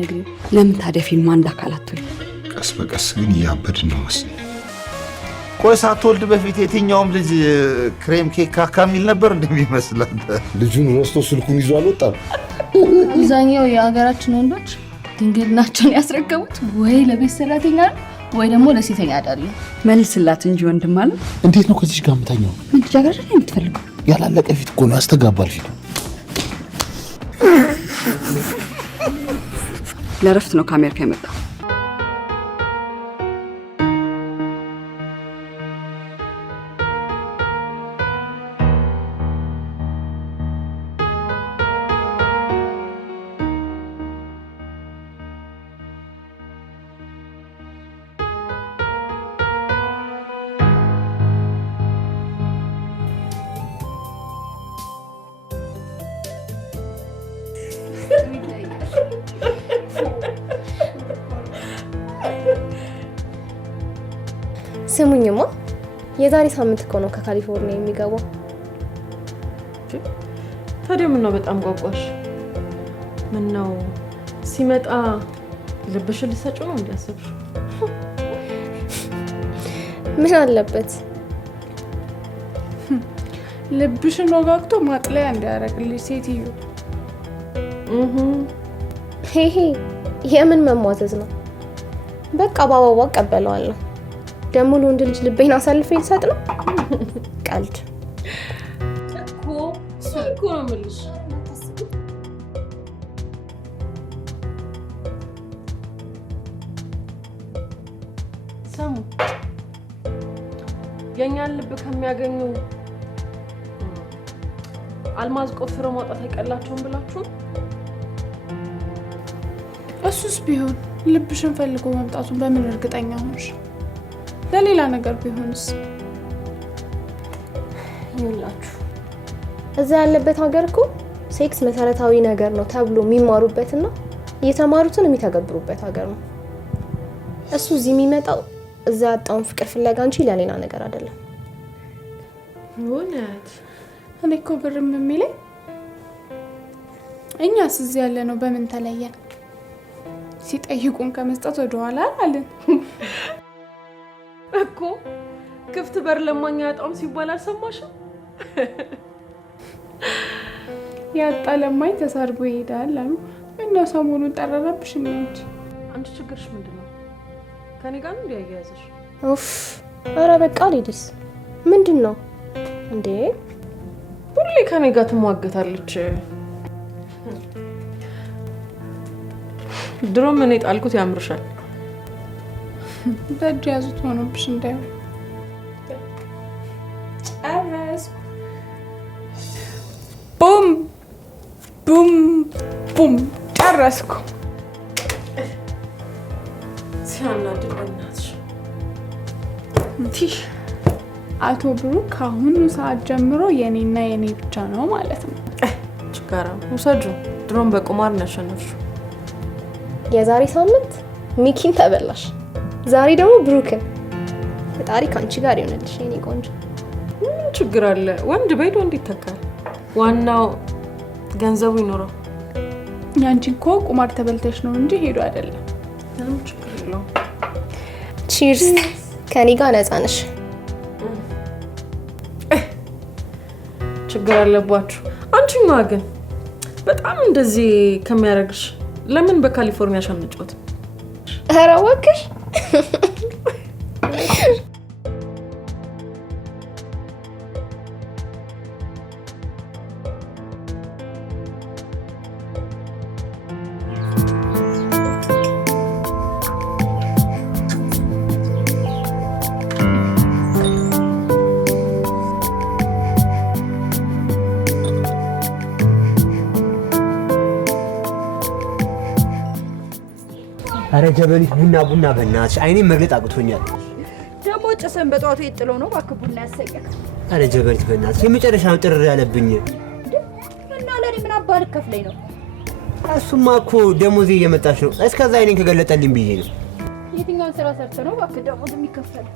የምትነግሪው? ለምን ታዲያ ፊልም አንድ አካላት ወይ? ቀስ በቀስ ግን እያበድን ነው መሰለኝ። ቆይ ሳትወልድ በፊት የትኛውም ልጅ ክሬም ኬክ ካካ የሚል ነበር እንደሚመስላት? ልጁን ወስዶ ስልኩን ይዞ አልወጣም። አብዛኛው የሀገራችን ወንዶች ድንግልናቸውን ያስረከቡት ወይ ለቤት ሰራተኛ ወይ ደግሞ ለሴተኛ አዳሪ። መልስላት እንጂ ወንድም አለ። እንዴት ነው ከዚህ ጋር የምታኛው? ምን ልጃገረድ ነው የምትፈልገው? ያላለቀ ፊት እኮ ነው ያስተጋባል ፊቱ። ለረፍት ነው ከአሜሪካ የመጣው። ስሙኝማ የዛሬ ሳምንት እኮ ነው ከካሊፎርኒያ የሚገባው። ታዲያ ምን ነው በጣም ጓጓሽ? ምን ነው ሲመጣ ልብሽን ልትሰጪው ነው እንዲያስብሽ? ምን አለበት ልብሽን ወጋግቶ ማጥለያ እንዲያደርግልሽ ሴትዮ። ሄሄ የምን መሟዘዝ ነው? በቃ ባባባ ቀበለዋለሁ። ደሞ ለወንድ ልጅ ልቤን አሳልፌ ልሰጥ ነው? ቀልድ እኮ ነው የምልሽ። ሰሙ የኛን ልብ ከሚያገኙ አልማዝ ቆፍረው ማውጣት አይቀላቸውም ብላችሁ? እሱስ ቢሆን ልብሽን ፈልጎ መምጣቱን በምን እርግጠኛ ሆንሽ? ለሌላ ነገር ቢሆንስ? ይኸውላችሁ እዛ ያለበት ሀገር እኮ ሴክስ መሰረታዊ ነገር ነው ተብሎ የሚማሩበትና እየተማሩትን የሚተገብሩበት ሀገር ነው። እሱ እዚህ የሚመጣው እዛ ያጣውን ፍቅር ፍለጋ እንጂ ለሌላ ነገር አይደለም። እውነት? እኔ እኮ ግርም የሚለኝ እኛስ እዚህ ያለ ነው በምን ተለየን? ሲጠይቁን ከመስጠት ወደኋላ አለን እኮ። ክፍት በር ለማኛ ያጣውም ሲባል አልሰማሽም? ያጣ ለማኝ ተሳርጎ ይሄዳል አሉ። እና ሰሞኑን ጠረረብሽ እንጂ አንቺ ችግርሽ ምንድነው? ከኔ ጋር ነው እንዲያያዘሽ? ኡፍ ኧረ በቃ ሌዲስ ምንድነው እንዴ? ሁሌ ከኔ ጋር ትሟገታለች። ድሮም እኔ ጣልኩት ያምርሻል። በእጅ ያዙት ሆኖብሽ እንዳይሆን። ጨረስ ቡም ቡም ቡም ጨረስኩ። ሲያናድድ በእናትሽ። ቲሽ አቶ ብሩክ ከአሁኑ ሰዓት ጀምሮ የኔና የኔ ብቻ ነው ማለት ነው። ችጋራ ውሰጁ። ድሮም በቁማር ነው ያሸነፍሽው። የዛሬ ሳምንት ሚኪን ተበላሽ፣ ዛሬ ደግሞ ብሩክን። ፈጣሪ ካንቺ ጋር ይሆነልሽ የኔ ቆንጆ። ምን ችግር አለ? ወንድ በይዶ እንዲተካል። ዋናው ገንዘቡ ይኖረው። ያንቺ እኮ ቁማር ተበልተሽ ነው እንጂ ሄዶ አይደለም። ምንም ችግር የለውም። ቺርስ። ከኔ ጋር ነፃ ነሽ። ችግር አለባችሁ። አንቺማ ግን በጣም እንደዚህ ከሚያደርግሽ ለምን በካሊፎርኒያ ሻንጫወት? ኧረ እባክሽ አረ ጀበሊት ቡና በእናትሽ አይኔ መግለጥ አቅቶኛል። ደሞ ጭሰን በጧቱ ይጥሎ ነው እባክህ ቡና ያሰኘክ። አረ ጀበሊት በእናትሽ የመጨረሻው ጥርር ያለብኝ እና ለኔ ምን አባል ከፍለኝ ነው? እሱማ እኮ ደሞዜ እየመጣች ነው። እስከዛ አይኔን ከገለጠልኝ ብዬ ነው። የትኛውን ስራ ሰርተ ነው እባክህ ደሞዝ የሚከፈል?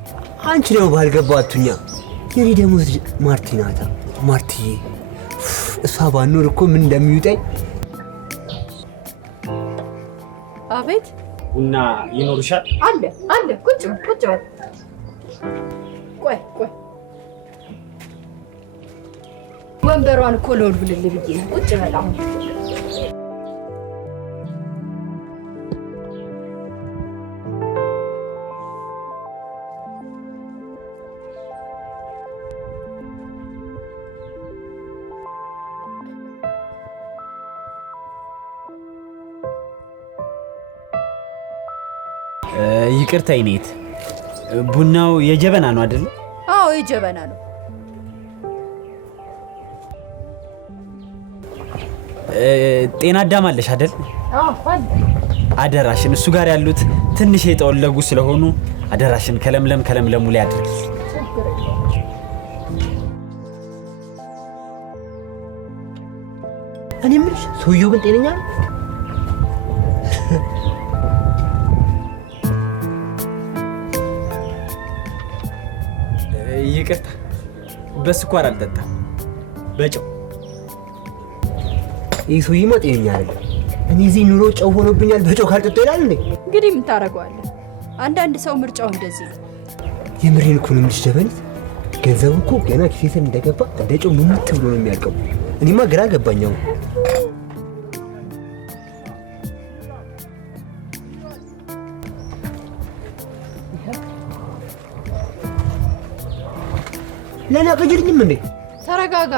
አንቺ ነው ባልገባው አቱኛ። የኔ ደሞዝ ማርቲናታ ማርቲዬ፣ እሷ ባኖር እኮ ምን እንደሚውጠኝ። አቤት። ቡና ይኖርሻል? አለ አለ። ቁጭ በል። ቆይ ወንበሯን እኮ ልወልውልልህ ብዬ ነው። ቁጭ በል አሁን። ይቅርታ ይኔት፣ ቡናው የጀበና ነው አይደል? አዎ የጀበና ነው። ጤና አዳም አለሽ አይደል? አዎ አለ። አደራሽን እሱ ጋር ያሉት ትንሽ የጠወለጉ ስለሆኑ አደራሽን ከለምለሙ ላይ አድርጊ። እኔ የምልሽ ሰውየው ግን ጤነኛ ነው? ይቅርታ በስኳር አልጠጣም፣ በጨው። ይህ ሰውዬማ ጤነኛ አይደለም። እኔ እዚህ ኑሮ ጨው ሆኖብኛል፣ በጨው ካልጠጣሁ ይላል እንዴ? እንግዲህ ምን ታደርገዋለህ? አንዳንድ ሰው ምርጫው እንደዚህ ነው። የምሬን እኮ ነው የምልሽ ጀበኒት። ገንዘቡ እኮ ገና ኪሴ ስር እንደገባ እንደ ጨው ሙሙት ብሎ ነው የሚያልቀው። እኔማ ግራ ገባኛው። ለኔ አቀጅልኝም እንዴ? ተረጋጋ።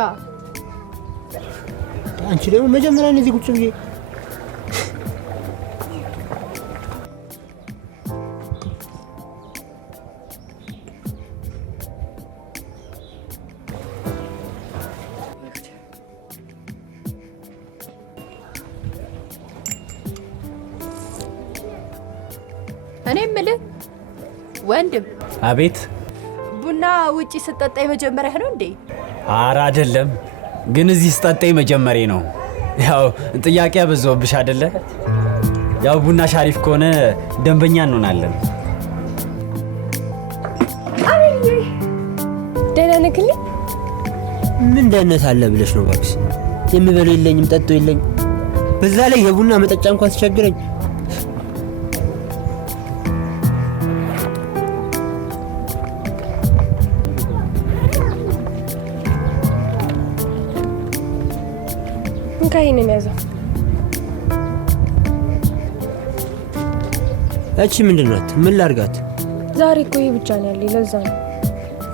አንቺ ደግሞ መጀመሪያ እነዚህ ቁጭ ብዬ እኔ የምልህ ወንድም። አቤት። ቡና ውጪ ስጠጣ የመጀመሪያህ ነው እንዴ? ኧረ አይደለም፣ ግን እዚህ ስጠጣ መጀመሪያ ነው። ያው ጥያቄ አበዛውብሽ አይደለ? ያው ቡና ሻሪፍ ከሆነ ደንበኛ እንሆናለን። ደህና ነህ? ምን ደህንነት አለ ብለሽ ነው እባክሽ? የምበለው የለኝም፣ ጠጦ የለኝ። በዛ ላይ የቡና መጠጫ እንኳን ሲቸግረኝ ይሄንን ያዘው። እቺ ምንድን ናት? ምን ላድርጋት? ዛሬ እኮ ይሄ ብቻ ነው ያለኝ፣ ለዛ ነው።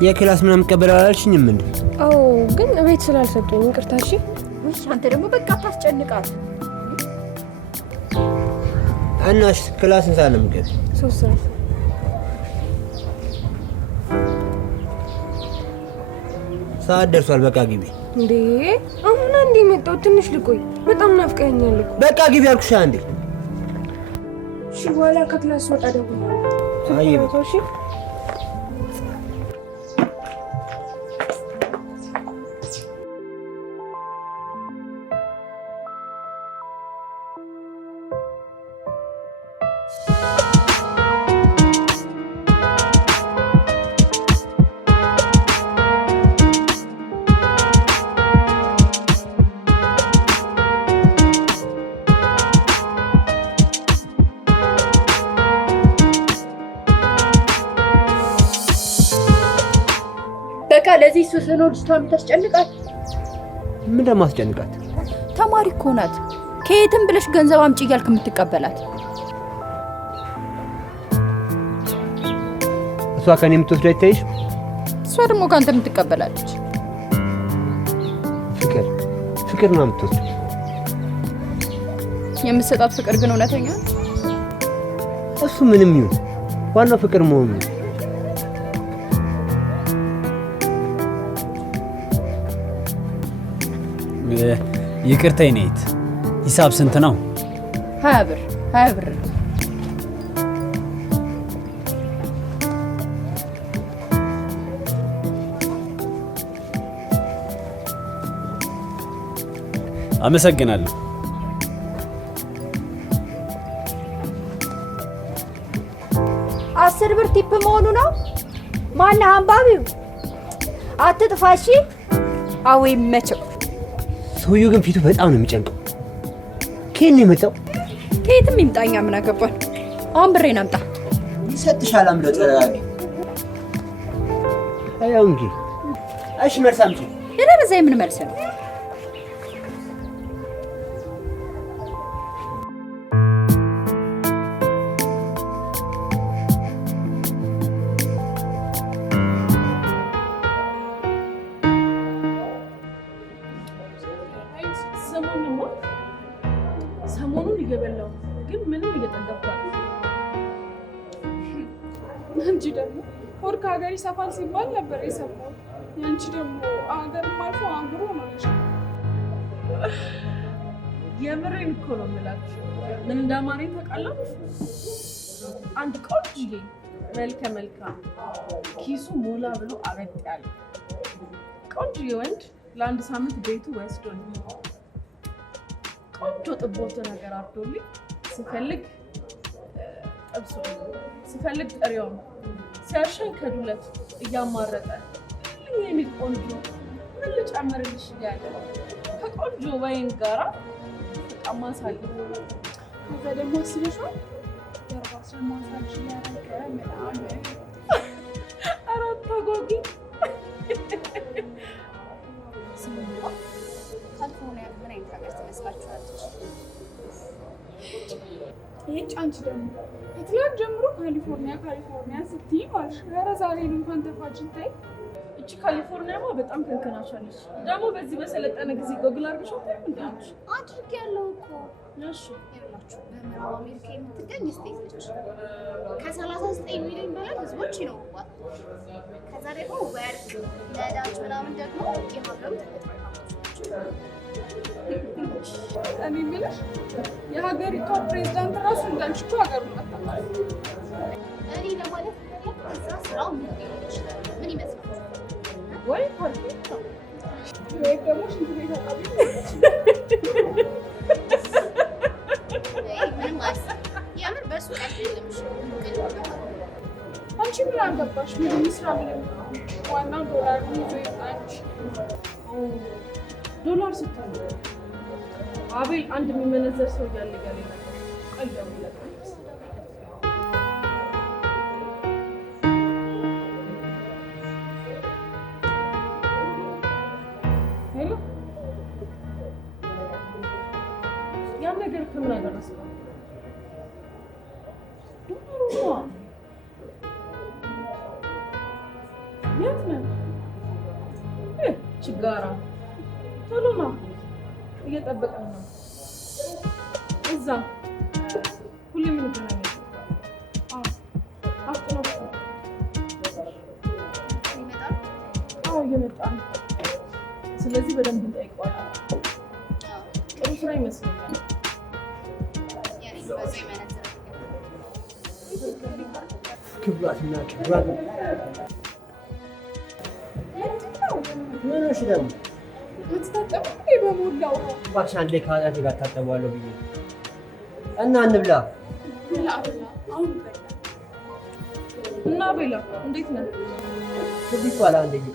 የክላስ ምናምን ቀበል አላልሽኝም እንዴ? አዎ፣ ግን ቤት ስላልሰጡኝ ይቅርታ። እሺ። አንተ ደግሞ በቃ ታስጨንቃት። እናሽ ክላስን ሳለም ገብ 3 ሰዓት ሰዓት ደርሷል። በቃ ግቢ። እንዴ አሁን አንዴ መጣሁ። ትንሽ ልቆይ። በጣም ናፍቀኸኛል እኮ። በቃ ግቢ አልኩሽ አንዴ። እሺ፣ በኋላ ከክላስ ወጣ ደግሞ። አይ እሺ። በቃ ለዚህ ሱስኖ ልጅቷን ታስጨንቃት። ምን ደማስጨንቃት? ተማሪ እኮ ናት። ከየትም ብለሽ ገንዘብ አምጪ እያልክ የምትቀበላት እሷ ከኔ የምትወስድ አይታይሽ? እሷ ደግሞ ካንተ የምትቀበላለች። ፍቅር ነው የምትወስድ። የምትሰጣት ፍቅር ግን እውነተኛ ነው? እሱ ምንም ይሁን ዋናው ፍቅር መሆኑ ነው። ይቅርታ ይኔት፣ ሂሳብ ስንት ነው? 20 ብር 20 ብር። አመሰግናለሁ። አስር ብር ቲፕ መሆኑ ነው። ማነህ አንባቢው? አትጥፋሺ። አዎ ይመቸው። ሰውየው ግን ፊቱ በጣም ነው የሚጨንቀው። ከየት ነው የመጣው? ከየትም ይምጣኛ ምን አገባን? አሁን ብሬን አምጣ። ይሰጥሻል። አምልጦ ተረጋጊ። አያው እንጂ እሺ፣ መልስ አምጪ። የደረሰ ምን መልስ ነው? ሰሞኑን እየበላሁ ግን ምንም እየጠገብኩ አንቺ ደግሞ ሆድ ከሀገር ይሰፋል ሲባል ነበር የሰማው። ያንቺ ደግሞ ሀገርም አልፎ አገሩ ሆነሽ። የምሬን እኮ ነው የምላችሁ። ምን እንዳማረኝ ታውቃላችሁ? አንድ ቆንጆ መልከ መልካም ኪሱ ሞላ ብሎ አበጥ ያለ ቆንጆ ወንድ ለአንድ ሳምንት ቤቱ ወስዶኝ ቆንጆ ጥቦት ነገር አርዶልኝ ሲፈልግ ጠብሶ ሲፈልግ ጥሬውን ሲያሸን ከዱለት እያማረጠ የሚል ቆንጆ ምን ልጨምርልሽ እያለ ከቆንጆ ወይን ጋራ በጣም ማሳለፍ። ከዛ ደግሞ አስበሽዋል የራስሽን ማሳጅ ያደረገ ምናምን። አራት ታጓጊ ስሙማ ካሊፎርኒያ ምን አይነት ሀገር ትመስላችኋለች? ይህች አንቺ ደግሞ ከትላንት ጀምሮ ካሊፎርኒያ ስትይ ማልሽ። ኧረ ዛሬን እንኳን ተፋጅታይ። እቺ ካሊፎርኒያማ በጣም ከንከናሻለች። ደግሞ በዚህ በሰለጠነ ጊዜ ጎግል አድርገሽ ወጣሽ እንዳንቺ አድርግ ያለው እኮ እሺ ያላችሁ በምዕራብ አሜሪካ የምትገኝ ስቴት ነች። ከ39 ሚሊዮን በላይ ህዝቦች ይኖሩባት። ከዛ ደግሞ ወርቅ፣ ነዳጅ ምናምን ደግሞ የሀገሩ እኔ የምልሽ የሀገሪቷ ፕሬዝዳንት ራሱ እንዳንቺ እኮ ሀገሩን አታውቅም። እኔ ለማለት እዛ ስራው ምን ይችላል? ምን ይመስላል? ወይ ፐርፌክት ወይ ደግሞ ሽንት ቤት አጣቢ የምር በሱ አይደለምሽ። አንቺ ምን አገባሽ? ምን ይስራ? ምን ዋናው ዶላር ነው ይወጣች። ዶላር ስትሆን አቤል አንድ የሚመነዘር ሰው እያለ ጋር ቀልደው ይላል። ሄሎ ያን ነገር ከምን አደረስከው? ዶላሩ የት ነው? ችጋራ ቶሎ ነው እየጠበቀን ነው። እዛ ሁሌም እንገናኛለን። አፍጥነው ይመጣል። አዎ እየመጣ ነው። ስለዚህ በደንብ እንጠይቀዋለን። ጥሩ ስራ ይመስለኛል። ክብራትና ክብራት ምን እሺ ደግሞ ምትታጠብ በሞላው እባክሽ አንዴ ከኃጢአቴ ጋር ታጠበዋለሁ ብዬ እና እንብላ። አሁን እና ቤላ እንዴት ነህ? ትንሽ ኋላ አንደኝ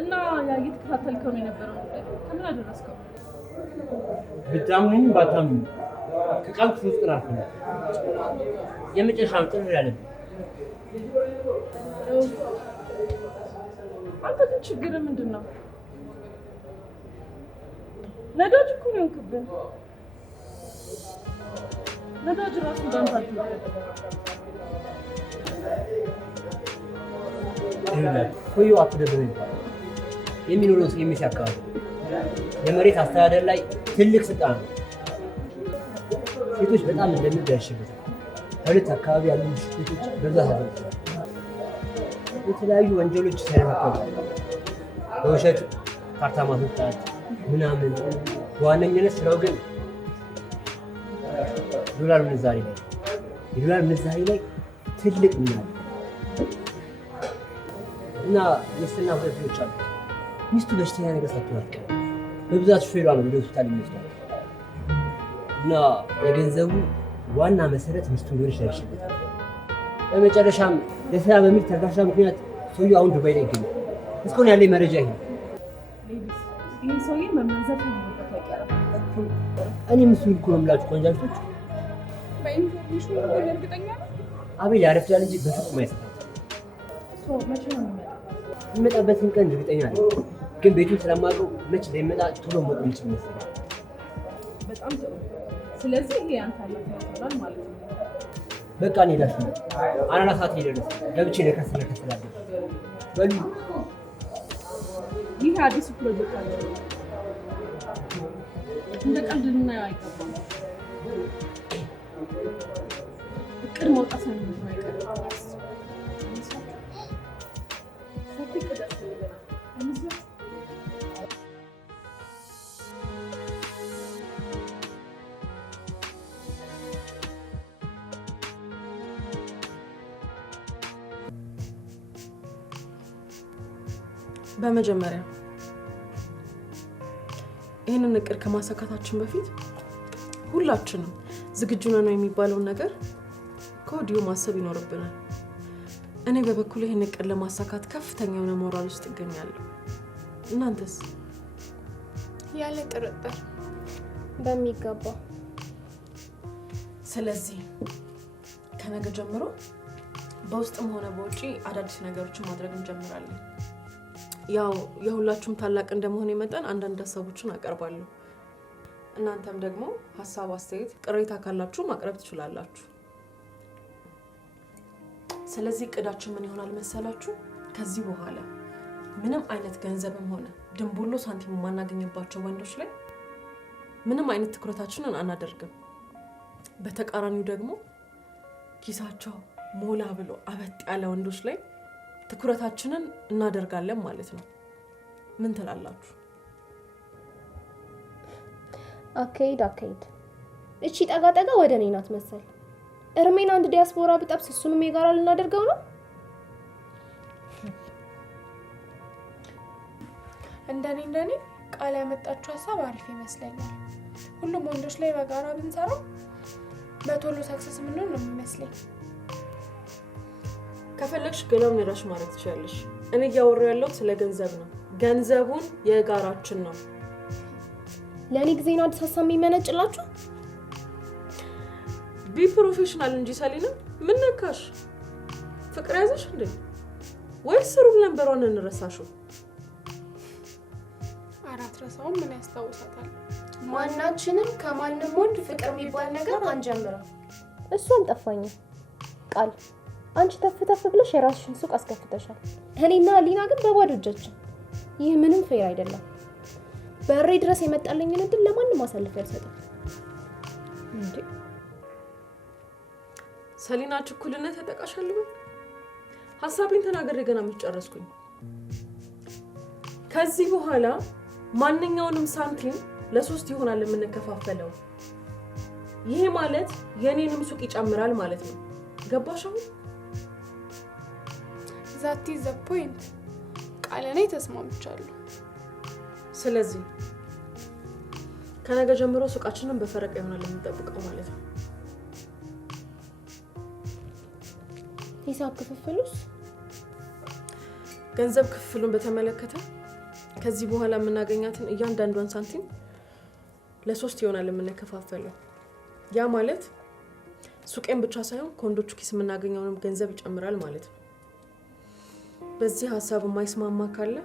እና ያ እየተከታተልከው ነው የነበረው ጉዳይ ከምን አደረስከው? ብታምኑኝ ባታምኑኝ ከቀን ክፍል ውስጥ ራሱ የመጨረሻ ጥር ያለብኝ አንተ ግን ችግር ምንድን ነው? ነዳጅ እኮ ነው የሆንክብን። ነዳጅ ራሱ እንዳንተ ሆዮ አትደብረ ይባላል። የሚኖረው የሚስ አካባቢ የመሬት አስተዳደር ላይ ትልቅ ስልጣን ነው። ሴቶች በጣም እንደሚደርሽበታል። ከሁለት አካባቢ ያሉ ሴቶች በዛ ተደርጓል። የተለያዩ ወንጀሎች ሲያደርጉ በውሸት ካርታ ማስወጣት ምናምን። በዋነኝነት ስራው ግን ዶላር ምንዛሬ ላይ የዶላር ምንዛሬ ላይ ትልቅ ሚና አለው እና ሚስትና ሁለት ልጆች አሉ። ሚስቱ በሽተኛ ነገር ሳትሆን አትቀርም። በብዛት ሹፌሯ ነው ወደ ሆስፒታል የሚወስዳት እና የገንዘቡ ዋና መሰረት ሚስቱ እንደሆነች ደርሽበታል። በመጨረሻም ለስራ በሚል ተርካሻ ምክንያት ሰውየው አሁን ዱባይ ላይ ይገኛል። እስካሁን ያለኝ መረጃ ይሄ። ይሄ ሰውዬ መመንዘር ነው ተፈቀረ እኔ ምስል እኮ ነው የምላችሁ ቆንጃጅቶች በኢንፎርሜሽኑ እርግጠኛ ነኝ አቤል ያረፍዳል እንጂ በፍጹም አይሰራም መቼ ነው የሚመጣበትን ቀን እርግጠኛ ነኝ ግን ቤቱን ስለማውቀው መቼ እንደሚመጣ ቶሎ ሞቅ እንችል መሰለኝ በጣም ጥሩ ስለዚህ ይሄ አንተ አላፈራል ማለት ነው በቃ እኔ ላሽ አናና ሰዓት ይደርስ ገብቼ ለከስላለ በሉ ይሄ አዲስ ፕሮጀክት አለ እንደ ቀልድ ልናየው አይገባም እቅድ መውጣት ነው የማይቀር በመጀመሪያ ይሄንን እቅድ ከማሳካታችን በፊት ሁላችንም ዝግጁ ነን የሚባለውን ነገር ከወዲሁ ማሰብ ይኖርብናል። እኔ በበኩሌ ይሄን እቅድ ለማሳካት ከፍተኛ የሆነ ሞራል ውስጥ እገኛለሁ። እናንተስ? ያለ ጥርጥር በሚገባ። ስለዚህ ከነገ ጀምሮ በውስጥም ሆነ በውጪ አዳዲስ ነገሮችን ማድረግ እንጀምራለን። ያው የሁላችሁም ታላቅ እንደመሆነ መጠን አንዳንድ ሀሳቦችን አቀርባለሁ። እናንተም ደግሞ ሀሳብ፣ አስተያየት፣ ቅሬታ ካላችሁ ማቅረብ ትችላላችሁ። ስለዚህ እቅዳችን ምን ይሆናል መሰላችሁ? ከዚህ በኋላ ምንም አይነት ገንዘብም ሆነ ድንቡሎ ሳንቲም የማናገኝባቸው ወንዶች ላይ ምንም አይነት ትኩረታችንን አናደርግም። በተቃራኒው ደግሞ ኪሳቸው ሞላ ብሎ አበጥ ያለ ወንዶች ላይ ትኩረታችንን እናደርጋለን ማለት ነው። ምን ትላላችሁ? አካይድ እቺ ጠጋ ወደ እኔ ናት መሰል። እርሜን አንድ ዲያስፖራ ብጠብስ እሱንም የጋራ ልናደርገው ነው። እንደኔ ቃል ያመጣችው ሀሳብ አሪፍ ይመስለኛል። ሁሉም ወንዶች ላይ በጋራ ብንሰራው በቶሎ ሰክሰስ ምን ነው የሚመስለኝ። ከፈለግሽ ገላውን እራሽ ማድረግ ትችላለሽ። እኔ እያወራሁ ያለሁት ስለ ገንዘብ ነው። ገንዘቡን የጋራችን ነው። ለኔ ጊዜ ነው አዲስ ሀሳብ የሚመነጭላችሁ። ቢ ፕሮፌሽናል እንጂ ሰሊና ምን ነካሽ? ፍቅር ያዘሽ እንዴ? ወይስ ሩብ ነንበሯን እንረሳሽው? አራት ረሳው ምን ያስታውሳታል? ማናችንም ከማንም ወንድ ፍቅር የሚባል ነገር አንጀምረው። እሷን ጠፋኝ ቃል አንቺ ተፍተፍ ብለሽ የራስሽን ሱቅ አስከፍተሻል። እኔና ሊና ግን በባዶ እጃችን። ይህ ምንም ፌር አይደለም። በሬ ድረስ የመጣልኝን እድል ለማንም ማሳለፍ ያልሰጣል እንዴ? ሰሊና ችኩልነት ተጠቃሻለሁ። ሐሳቤን ተናግሬ ገና የምጨረስኩኝ። ከዚህ በኋላ ማንኛውንም ሳንቲም ለሶስት ይሆናል የምንከፋፈለው። ይሄ ማለት የኔንም ሱቅ ይጨምራል ማለት ነው። ገባሽ አሁን? ዛቲ ዘ ፖይንት። ቃል እኔ ተስማምቻለሁ። ስለዚህ ከነገ ጀምሮ ሱቃችንን በፈረቃ ይሆናል የምንጠብቀው ማለት ነው። ሂሳብ ክፍፍሉስ? ገንዘብ ክፍሉን በተመለከተ ከዚህ በኋላ የምናገኛትን እያንዳንዷን ሳንቲም ለሶስት ይሆናል የምንከፋፈለው። ያ ማለት ሱቄን ብቻ ሳይሆን ከወንዶቹ ኪስ የምናገኘውንም ገንዘብ ይጨምራል ማለት ነው። በዚህ ሀሳብ የማይስማማ ካለ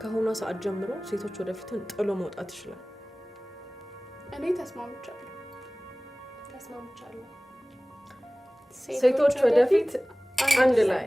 ከሆነ ሰዓት ጀምሮ ሴቶች ወደፊትን ጥሎ መውጣት ይችላል። እኔ ተስማምቻለሁ። ሴቶች ወደፊት አንድ ላይ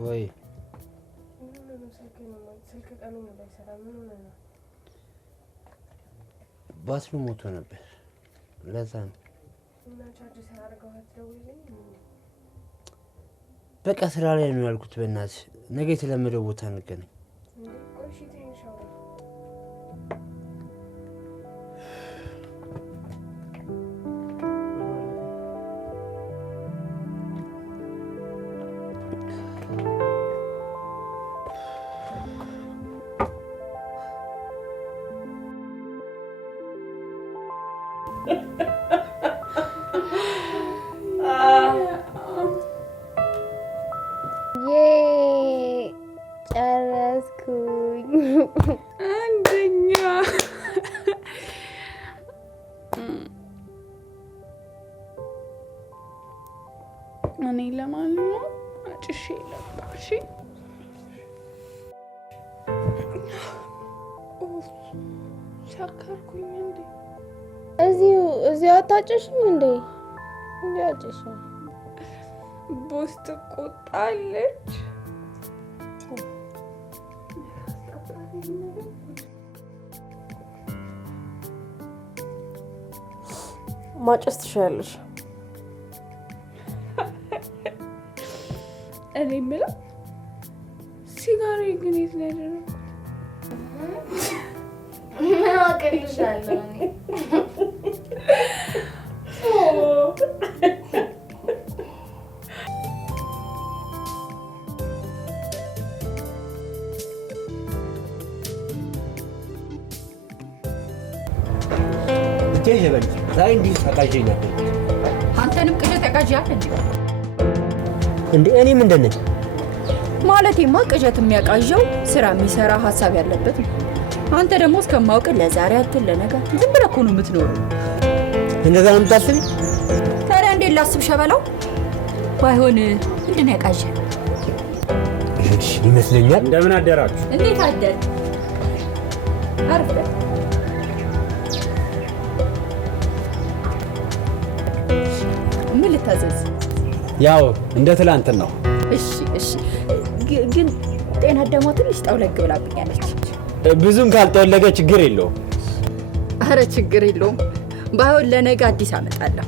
ወይ ባትሪ ሞቶ ነበር ለዛ ነው በቃ ስራ ላይ ነው ያልኩት በእናትሽ ነገ የተለመደው ቦታ እንገናኝ እኔ ለማንኛውም አጭሼ ለባሽ ሰከርኩኝ እንዴ እዚሁ አታጭሽም እንዴ ያጭሽ ቦስ ትቆጣለች ማጨስ ትሻለሽ እኔ የምለው ሲጋራ ግን የት ነው ያደረኩት? ምን አውቅልሻለሁ እኔ ጀበል ዛሬ እንዲህ ተቃዥኝ ነበር አንተንም ቅዠት ያቃዣል እንዴ እኔ ምንድን ነኝ ማለቴማ ቅዠት የሚያቃዣው ስራ የሚሰራ ሀሳብ ያለበት ነው አንተ ደግሞ እስከማውቅ ለዛሬ አትል ለነገ ዝም ብለህ እኮ ነው የምትኖረው እንደዛ ነው የምታስቢ ታዲያ እንዴት ላስብ ሸበላው ባይሆን ምንድን ነው ያቃዣል እሺ ይመስለኛል እንደምን አደራችሁ እንዴት አደር አርፈ ምን ልታዘዝ ያው እንደ ትላንት ነው እሺ ግን ጤና ደሞ ትንሽ ጠውለግ ብላብኛለች ብዙም ካልተወለገ ችግር የለውም አረ ችግር የለውም ባይሆን ለነገ አዲስ አመጣለሁ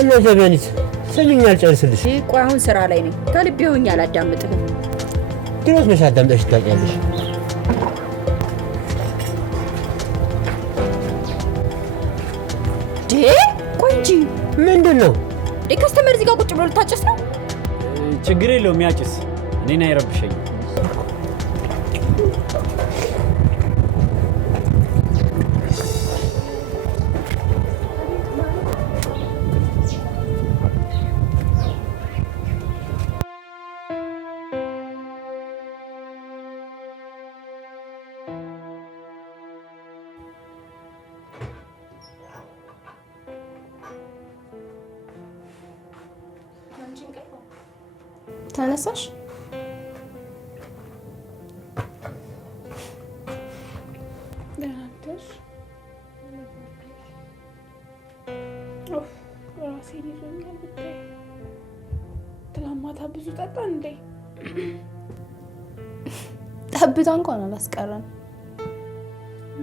እና ዘመኒት ሰሚኝ አልጨርስልሽ ቆይ አሁን ስራ ላይ ነኝ ከልቤ ሆኜ አላዳምጥህም ድሮስ መች አዳምጠሽ ታውቂያለሽ ቆይ እንጂ ምንድን ነው ከስተመር እዚህ ጋር ቁጭ ብሎ ልታጨስ ነው ችግር የለውም ያጭስ እኔን አይረብሸኝ ተነሳሽ ደህናሽ ራሴን ይዞኛል ብታይ ትናንት ማታ ብዙ ጠጣ እንዴ ጠብታ እንኳን አላስቀረን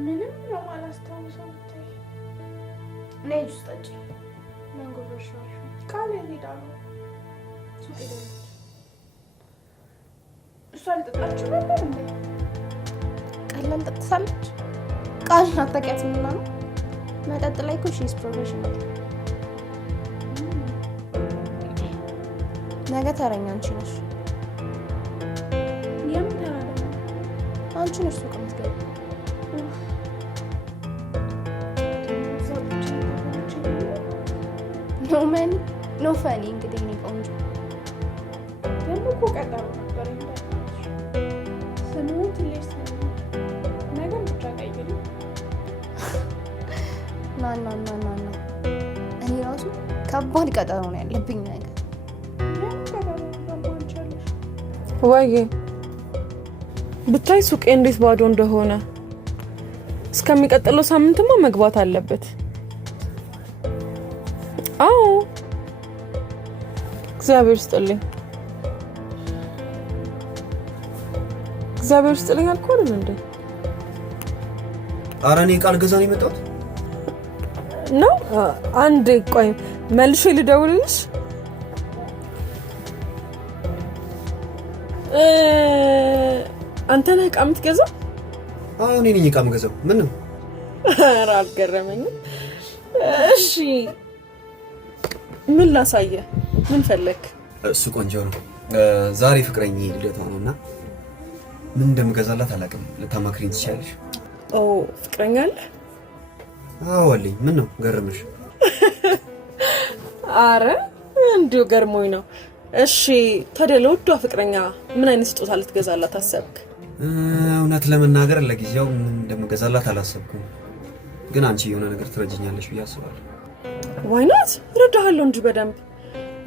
ምንም ነው አላስታውሰው ብታይ ነይ ጁስ ጠጪ ማንጎ በርሻሽ ካለ ሄዳለሁ ሱቅ ሄዳለሁ እሷ አልጠጣችም ነበር እንዴ ቀላል ጠጥታለች ቃል አታውቂያትም እና ነው መጠጥ ላይ እኮ ሺስ ፕሮፌሽናል ነገ ተረኛ አንቺ ነሽ የምን ተራ ደግሞ አንቺ ነሽ ሱቅ የምትገቢ ኖ መኒ ኖ ፈኒ እንግዲህ እኔ ቆንጆ ደግሞ እኮ ቀጠሮ ነበር ሰሞኑን ትንሽ ነገር ብቻ ቀይሪ ና እኔ ራሱ ከባድ ቀጠሮ ነው ያለብኝ ነገር ወይ ብታይ ሱቄ እንዴት ባዶ እንደሆነ እስከሚቀጥለው ሳምንትማ መግባት አለበት አዎ እግዚአብሔር ይስጥልኝ እግዚአብሔር ውስጥ ለኛ አልኩኝ እንዴ? ኧረ እኔ ቃል ገዛ ነው የመጣሁት ነው። አንዴ ቆይ መልሼ ልደውልልሽ። አንተ ነህ ዕቃ የምትገዛው? አዎ እኔ ነኝ ዕቃ የምገዛው። ምን ነው? ኧረ አልገረመኝም። እሺ ምን ላሳየህ? ምን ፈለክ? እሱ ቆንጆ ነው። ዛሬ ፍቅረኛ ልደቷ ነውና ምን እንደምገዛላት አላውቅም። ልታማክሪኝ ትችያለሽ? ኦ ፍቅረኛ አለ? አዎ አለኝ። ምን ነው ገረመሽ? አረ እንዲሁ ገርሞኝ ነው። እሺ ታዲያ ለውዷ ፍቅረኛ ምን አይነት ስጦታ ልትገዛላት አሰብክ? እውነት ለመናገር ለጊዜው ምን እንደምገዛላት አላሰብኩም፣ ግን አንቺ የሆነ ነገር ትረጅኛለሽ ብዬ አስባለሁ። ዋይናት እረዳሃለሁ እንጂ በደንብ።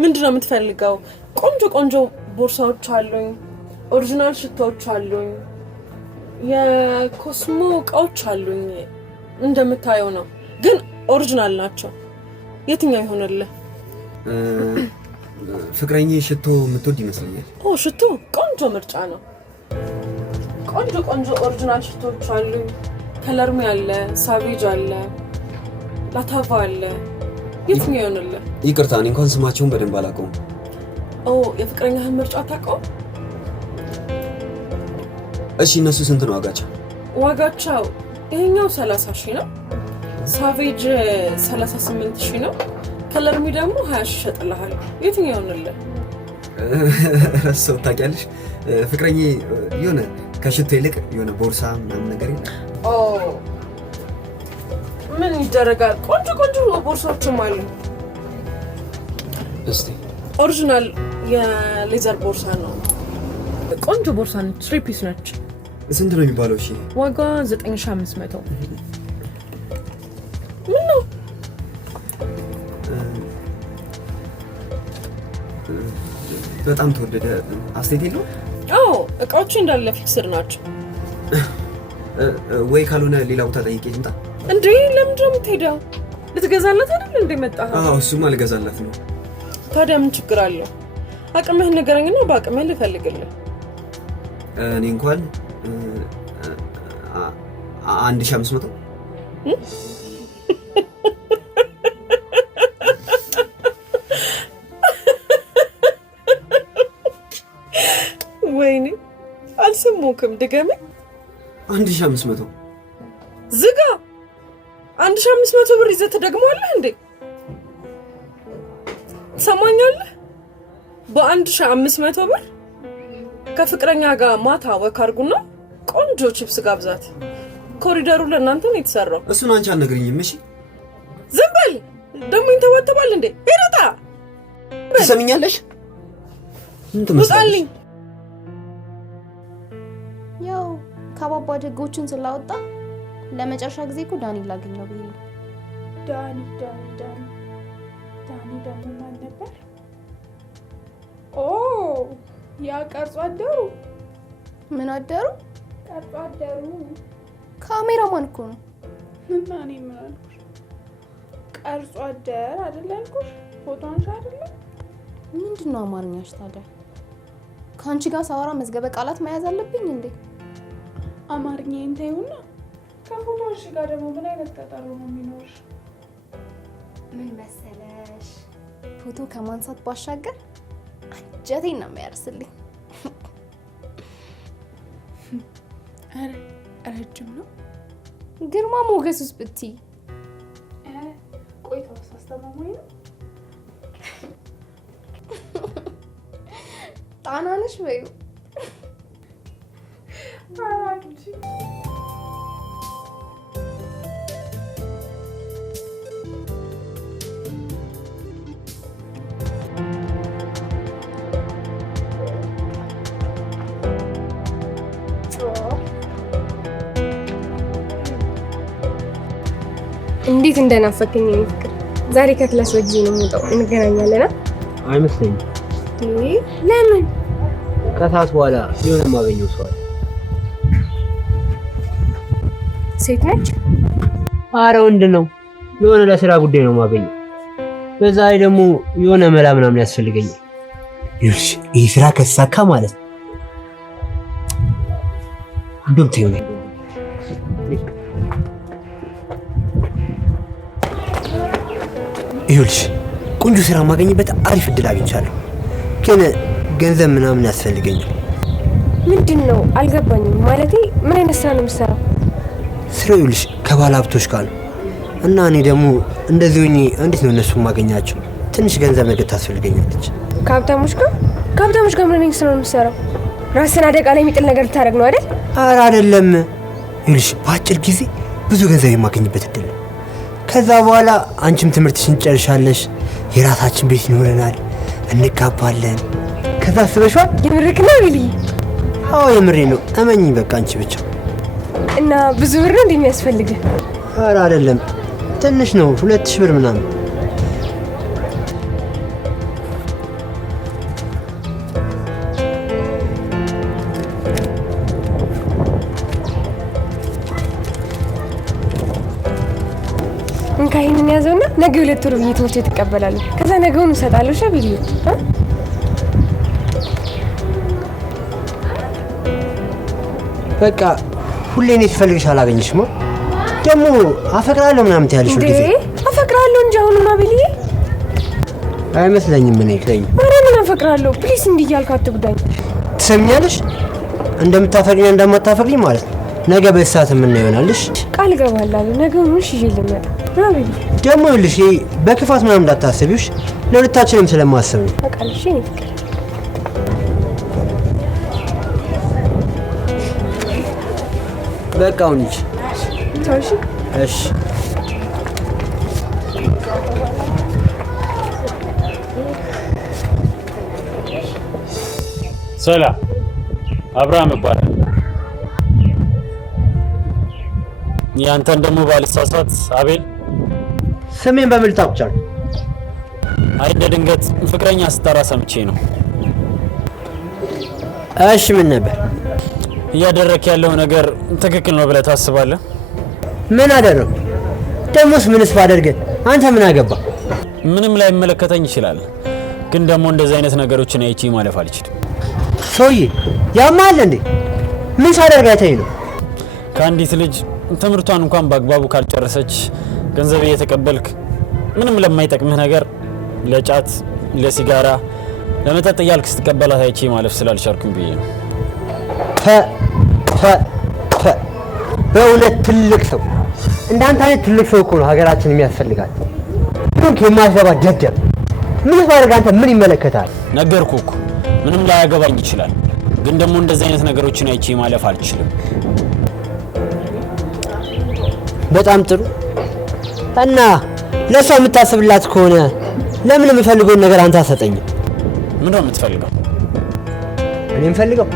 ምንድነው የምትፈልገው? ቆንጆ ቆንጆ ቦርሳዎች አሉኝ፣ ኦሪጂናል ሽቶዎች አሉኝ፣ የኮስሞ እቃዎች አሉኝ። እንደምታየው ነው፣ ግን ኦሪጂናል ናቸው። የትኛው ይሆንልህ? ፍቅረኛ ሽቶ የምትወድ ይመስለኛል። ኦ ሽቶ ቆንጆ ምርጫ ነው። ቆንጆ ቆንጆ ኦሪጂናል ሽቶዎች አሉኝ። ከለርሚ አለ፣ ሳቬጅ አለ፣ ላታቫ አለ። የትኛው ይሆንልህ? ይቅርታ እኔ እንኳን ስማቸውን በደንብ አላውቀውም። ኦ የፍቅረኛህን ምርጫ አታውቀውም? እሺ እነሱ ስንት ነው ዋጋቸው? ዋጋቸው ይሄኛው 30,000 ነው። ሳቬጅ 38,000 ነው። ከለርሚ ደግሞ 20,000 ይሸጥልሃል። የትኛው ይሆንልህ? ረሰው ታውቂያለሽ፣ ፍቅረኛ የሆነ ከሽቶ ይልቅ የሆነ ቦርሳ ምናምን ነገር የለም? ኦ ምን ይደረጋል፣ ቆንጆ ቆንጆ ቦርሳዎችም አሉ። እስቲ ኦሪጂናል የሌዘር ቦርሳ ነው። ቆንጆ ቦርሳ ነች፣ 3 ፒስ ነች። ስንት ነው የሚባለው? እሺ ዋጋ 9,500። ምን ነው በጣም ተወደደ? አስተያየት የለውም? አዎ እቃዎቹ እንዳለ ፊክስድ ናቸው። ወይ ካልሆነ ሌላ ቦታ ጠይቄ ልምጣ። እንዴ ለምንድን ነው የምትሄደው? ልትገዛላት አይደል እንዴ መጣህ? አዎ እሱማ ልገዛላት ነው። ታዲያ ምን ችግር አለው? አቅምህን ንገረኝና በአቅምህ ልፈልግልህ። እኔ እንኳን 1,500። ወይኔ አልሰማሁም፣ ድገመኝ። 1,500 ዝጋ። 1,500 ብር ይዘህ ትደግመዋለህ እንዴ? ትሰማኛለህ? በ1,500 ብር ከፍቅረኛ ጋር ማታ ወክ አድርጉና ቆንጆ ቺፕስ ጋብዛት። ኮሪደሩ ለእናንተ ነው የተሰራው። እሱን አንቺ አልነግሪኝም። እሺ ዝም በል። ደግሞ ይንተባተባል እንዴ? ሄደታ ትሰሚኛለሽ? ምን ትመስላለሽ? ያው ከባባድ ህጎችን ስላወጣ ለመጨረሻ ጊዜ እኮ ዳኒ ላገኘው ብዬ ነው። ዳኒ ደግሞ ማን ነበር? ኦ ያ ቀርጾ አደሩ። ምን አደሩ? ቀርጾ አደሩ ካሜራማን እኮ ነው። እና እኔ ምን አልኩሽ? ቀርጾ አደር አይደል ያልኩሽ? ፎቶ አንሺ አይደል? ምንድነው አማርኛሽ ታዲያ? ከአንቺ ጋር ሳወራ መዝገበ ቃላት መያዝ አለብኝ እንዴ? አማርኛዬን ተይውና ከፎቶ አንሺ ጋር ደግሞ ምን አይነት ቀጠሮ ነው የሚኖርሽ? ምን መሰለሽ፣ ፎቶ ከማንሳት ባሻገር አንጀቴን ነው የሚያርስልኝ። አረ ረጅም ነው። ግርማ ሞገሱስ ብትይ ቆይታውስ አስተማማኝ ነው? ጣና ነሽ በይው። እንዴት እንደናፈከኝ ነው ፍቅር። ዛሬ ከክላስ ወጂ ነው የምወጣው። እንገናኛለን? አይመስለኝም። ለምን? ከሰዓት በኋላ የሆነ የማገኘው ሰው አለ። ሴት ነች? አረ ወንድ ነው። የሆነ ለስራ ጉዳይ ነው የማገኘው። በዛ ላይ ደግሞ የሆነ መላ ምናምን ያስፈልገኛል። ይህ ስራ ከተሳካ ማለት ነው እንደውም ተይው ይኸውልሽ ቆንጆ ስራ ማገኝበት አሪፍ እድል አግኝቻለሁ። ግን ገንዘብ ምናምን ያስፈልገኛል። ምንድን ነው አልገባኝም። ማለቴ ምን አይነት ስራ ነው የምትሰራው? ስራው ይኸውልሽ ከባለ ሀብቶች ጋር ነው እና እኔ ደግሞ እንደዚህ ሆኜ እንዴት ነው እነሱን ማገኛቸው? ትንሽ ገንዘብ ነገር ታስፈልገኛለች። ከሀብታሞች ጋር? ከሀብታሞች ጋር ምን አይነት ስራ ነው የምትሰራው? ራስን አደጋ ላይ የሚጥል ነገር ልታደርግ ነው አይደል? ኧረ አይደለም። ይኸውልሽ በአጭር ጊዜ ብዙ ገንዘብ የማገኝበት እድል ነው። ከዛ በኋላ አንቺም ትምህርትሽን ጨርሻለሽ፣ የራሳችን ቤት ይኖረናል፣ እንጋባለን። ከዛ አስበሽዋል? የምርክ ነው ቢሊ? አዎ የምሬ ነው። እመኚኝ በቃ አንቺ ብቻ። እና ብዙ ብር ነው እንደሚያስፈልግ? ኧረ አይደለም ትንሽ ነው፣ 2000 ብር ምናምን። እንካ ይሄንን ያዘውና ነገ 2 ወር ብዬ ትምህርት ቤት እቀበላለሁ። ከዛ ነገውን እሰጣለሁ። ሻቢሊ በቃ ሁሌ እኔ ስፈልግሽ አላገኝሽም። ደግሞ አፈቅራለሁ ምናምን ትያለሽ ሁሉ ጊዜ። አፈቅራለሁ እንጂ አሁንማ ቢሊ አይመስለኝም። እኔ ከኝ ምን አፈቅራለሁ? ፕሊስ እንዲህ እያልክ አትጉዳኝ። ትሰሚኛለሽ? እንደምታፈቅሪኝ እንደማታፈቅሪኝ ማለት ነው። ነገ በሰዓት ምን ይሆናልሽ? ቃል ገባላለሁ። ነገውን እሺ ይዤ ልመጣ። ራቢሊ ደግሞ ይኸውልሽ በክፋት ምናምን እንዳታስቢውሽ፣ ለሁለታችንም ስለማስብ ነው። አቃልሽ እኔ ፍቅር በቃ አሁን እንጂ ታውሽ እሺ ሰላም፣ አብርሃም እባላለሁ። ያንተን ደግሞ ባልሳሳት አቤል። ስሜን በምን ልታውቅ ቻልክ? አይ እንደ ድንገት ፍቅረኛ ስጠራ ሰምቼ ነው። እሺ ምን ነበር? እያደረክ ያለው ነገር ትክክል ነው ብለህ ታስባለህ? ምን አደረኩ? ደሞስ ምንስ ባደርግ አንተ ምን አገባ? ምንም ላይ መለከተኝ ይችላል፣ ግን ደግሞ እንደዚህ አይነት ነገሮችን አይቼ ማለፍ አልችልም። ሰውዬ ያማል እንዴ? ምን ሳደርግ አይተኸኝ ነው? ከአንዲት ልጅ ትምህርቷን እንኳን በአግባቡ ካልጨረሰች ገንዘብ እየተቀበልክ ምንም ለማይጠቅምህ ነገር ለጫት፣ ለሲጋራ፣ ለመጠጥ እያልክ ስትቀበላት አይቼ ማለፍ ስላልቻልኩም ብዬ ነው። በእውነት ትልቅ ሰው እንዳንተ አይነት ትልቅ ሰው እኮ ነው ሀገራችን የሚያስፈልጋት። ዱንክ የማትረባ ደደብ ምን ባደርግ አንተ ምን ይመለከታል? ነገርኩህ እኮ ምንም ላያገባኝ ይችላል፣ ግን ደግሞ እንደዚህ አይነት ነገሮችን አይቼ ማለፍ አልችልም። በጣም ጥሩ። እና ለሷ የምታስብላት ከሆነ ለምን የምፈልገውን ነገር አንተ አሰጠኝም? ምን ነው የምትፈልገው? እኔ የምፈልገው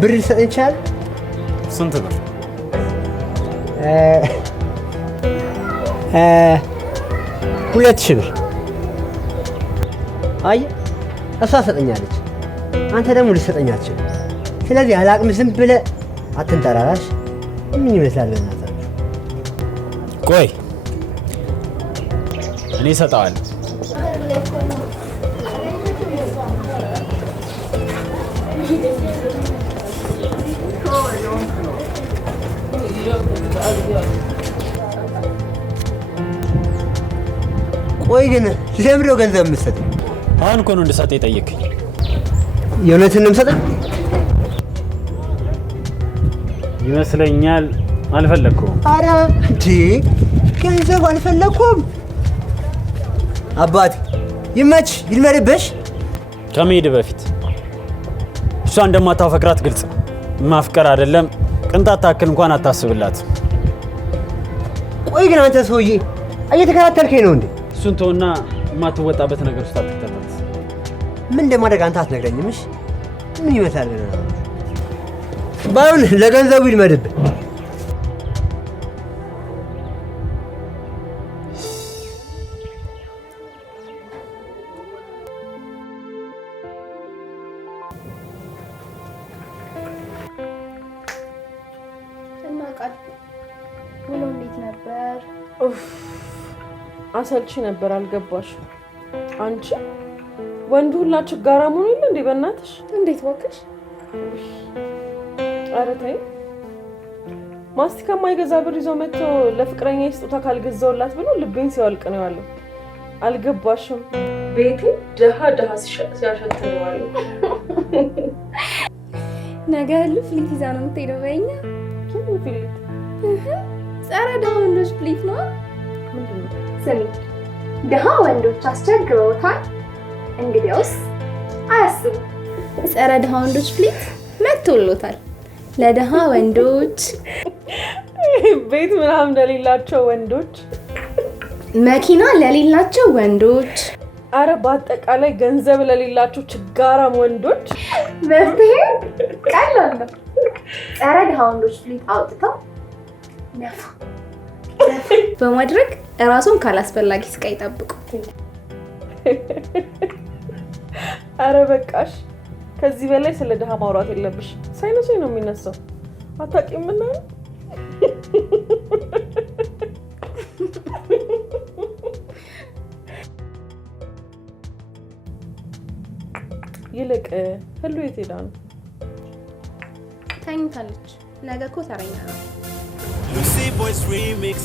ብር ልሰጥ ይችላል። ስንት ብር? 2000 ብር። አየህ እሷ ሰጠኛለች፣ አንተ ደግሞ ልሰጠኝ አትችልም። ስለዚህ አላቅም ዝም ብለህ አትንጠራራሽ። ምን ይመስላል በእናታችሁ? ቆይ እኔ እሰጠዋለሁ። ቆይ ግን ለምንድን ነው ገንዘብ የምትሰጠኝ? አሁን እኮ ነው እንድሰጥ የጠየቅኝ። የእውነትን ነው የምሰጠኝ ይመስለኛል። አልፈለኩም። ኧረ እንዴ ገንዘብ አልፈለኩም። አባቴ ይመች ይልመድብሽ። ከመሄድ በፊት እሷ እንደማታፈቅራት ግልጽ ነው። ማፍቀር አይደለም ቅንጣት ታክል እንኳን አታስብላት። ቆይ ግን አንተ ሰውዬ እየተከታተልከኝ ነው እንዴ? እሱን ተውና የማትወጣበት ነገር ውስጥ አትከተታት። ምን እንደማደርግ አንተ አትነግረኝም? እሺ ምን ይመስላል? ባይሆን ለገንዘቡ ይልመድብህ። እና ቃል ውሎ እንዴት ነበር? አሰልቺ ነበር። አልገባሽ አንቺ? ወንዱ ሁላ ችጋራ መሆኑ የለ እንዴ? በእናትሽ እንዴት ወቅሽ? ኧረ ተይ ማስቲካ የማይገዛ ብር ይዞ መጥቶ ለፍቅረኛ ስጦታ ካልገዛውላት ብሎ ልቤን ሲያወልቅ ነው ያለው። አልገባሽም? ቤቴ ደሃ ሲያሸት ነው ያለው። ነገ ሁሉ ፍሊት ይዛ ነው የምትሄደው በይኛ። ፍሊት ጸረ ደሃ ወንዶች ፍሊት ነው። ምንድን ነው? ስሚ ደሃ ወንዶች አስቸግረውታል። እንግዲያውስ አያስቡ፣ ጸረ ደሃ ወንዶች ፍሊት መጥቶሎታል። ለደሃ ወንዶች ቤት ምናምን ለሌላቸው ወንዶች፣ መኪና ለሌላቸው ወንዶች፣ አረ በአጠቃላይ ገንዘብ ለሌላቸው ችጋራም ወንዶች መፍትሄ ቀላል ነው። ጸረ ደሃ ወንዶች ፍሊት አውጥተው ነፋ በማድረግ እራሱን ካላስፈላጊ ስቃይ ይጠብቁ። አረ በቃሽ። ከዚህ በላይ ስለ ደሃ ማውራት የለብሽ። ሳይነሱ ነው የሚነሳው። አታውቂም እና ይልቅ ህሉ የት ሄዳ ነው? ተኝታለች። ነገ እኮ ተረኛ ነው። Lucy Boys Remix,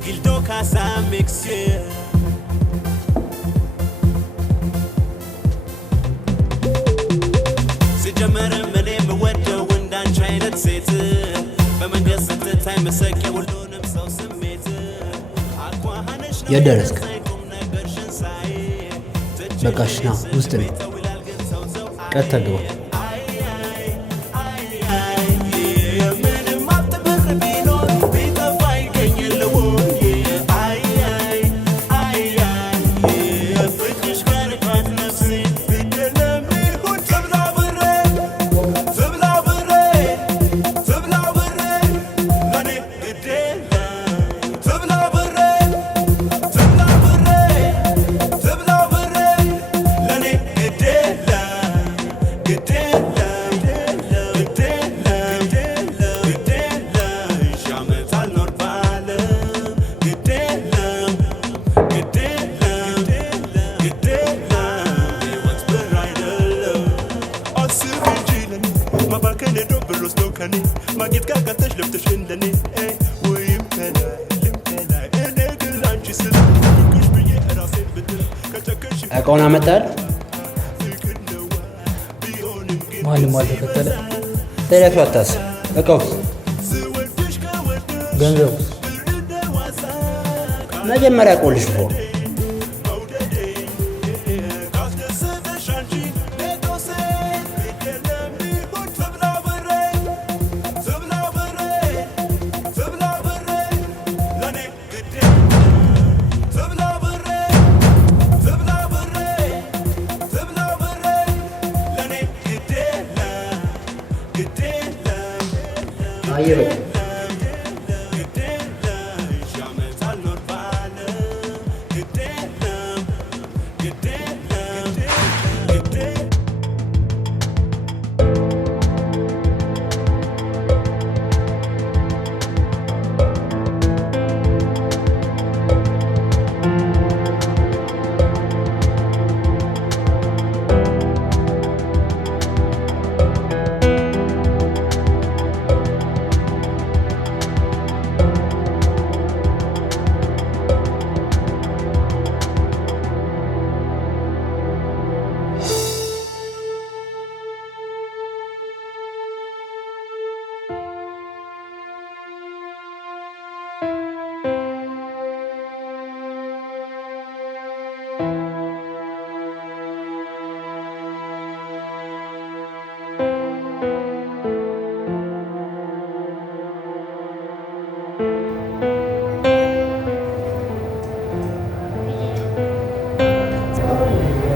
Gildo Casa Mix, yeah. ሲጀመር ምን የምወደው እንዳንቺ አይነት ሴት በመንገድ ስትታይ መሰቅ ሁሉንም ሰው ስሜት አቋሃነሽ የደረስክ በቃሽ ና ውስጥ ነኝ። ቀጥታ ግባ። እቃውን አመጣል። ማንም አልተከተለ። ተለያቱ አታስብ። እቃው ገንዘቡ መጀመሪያ ቆልሽ ፎ አየበ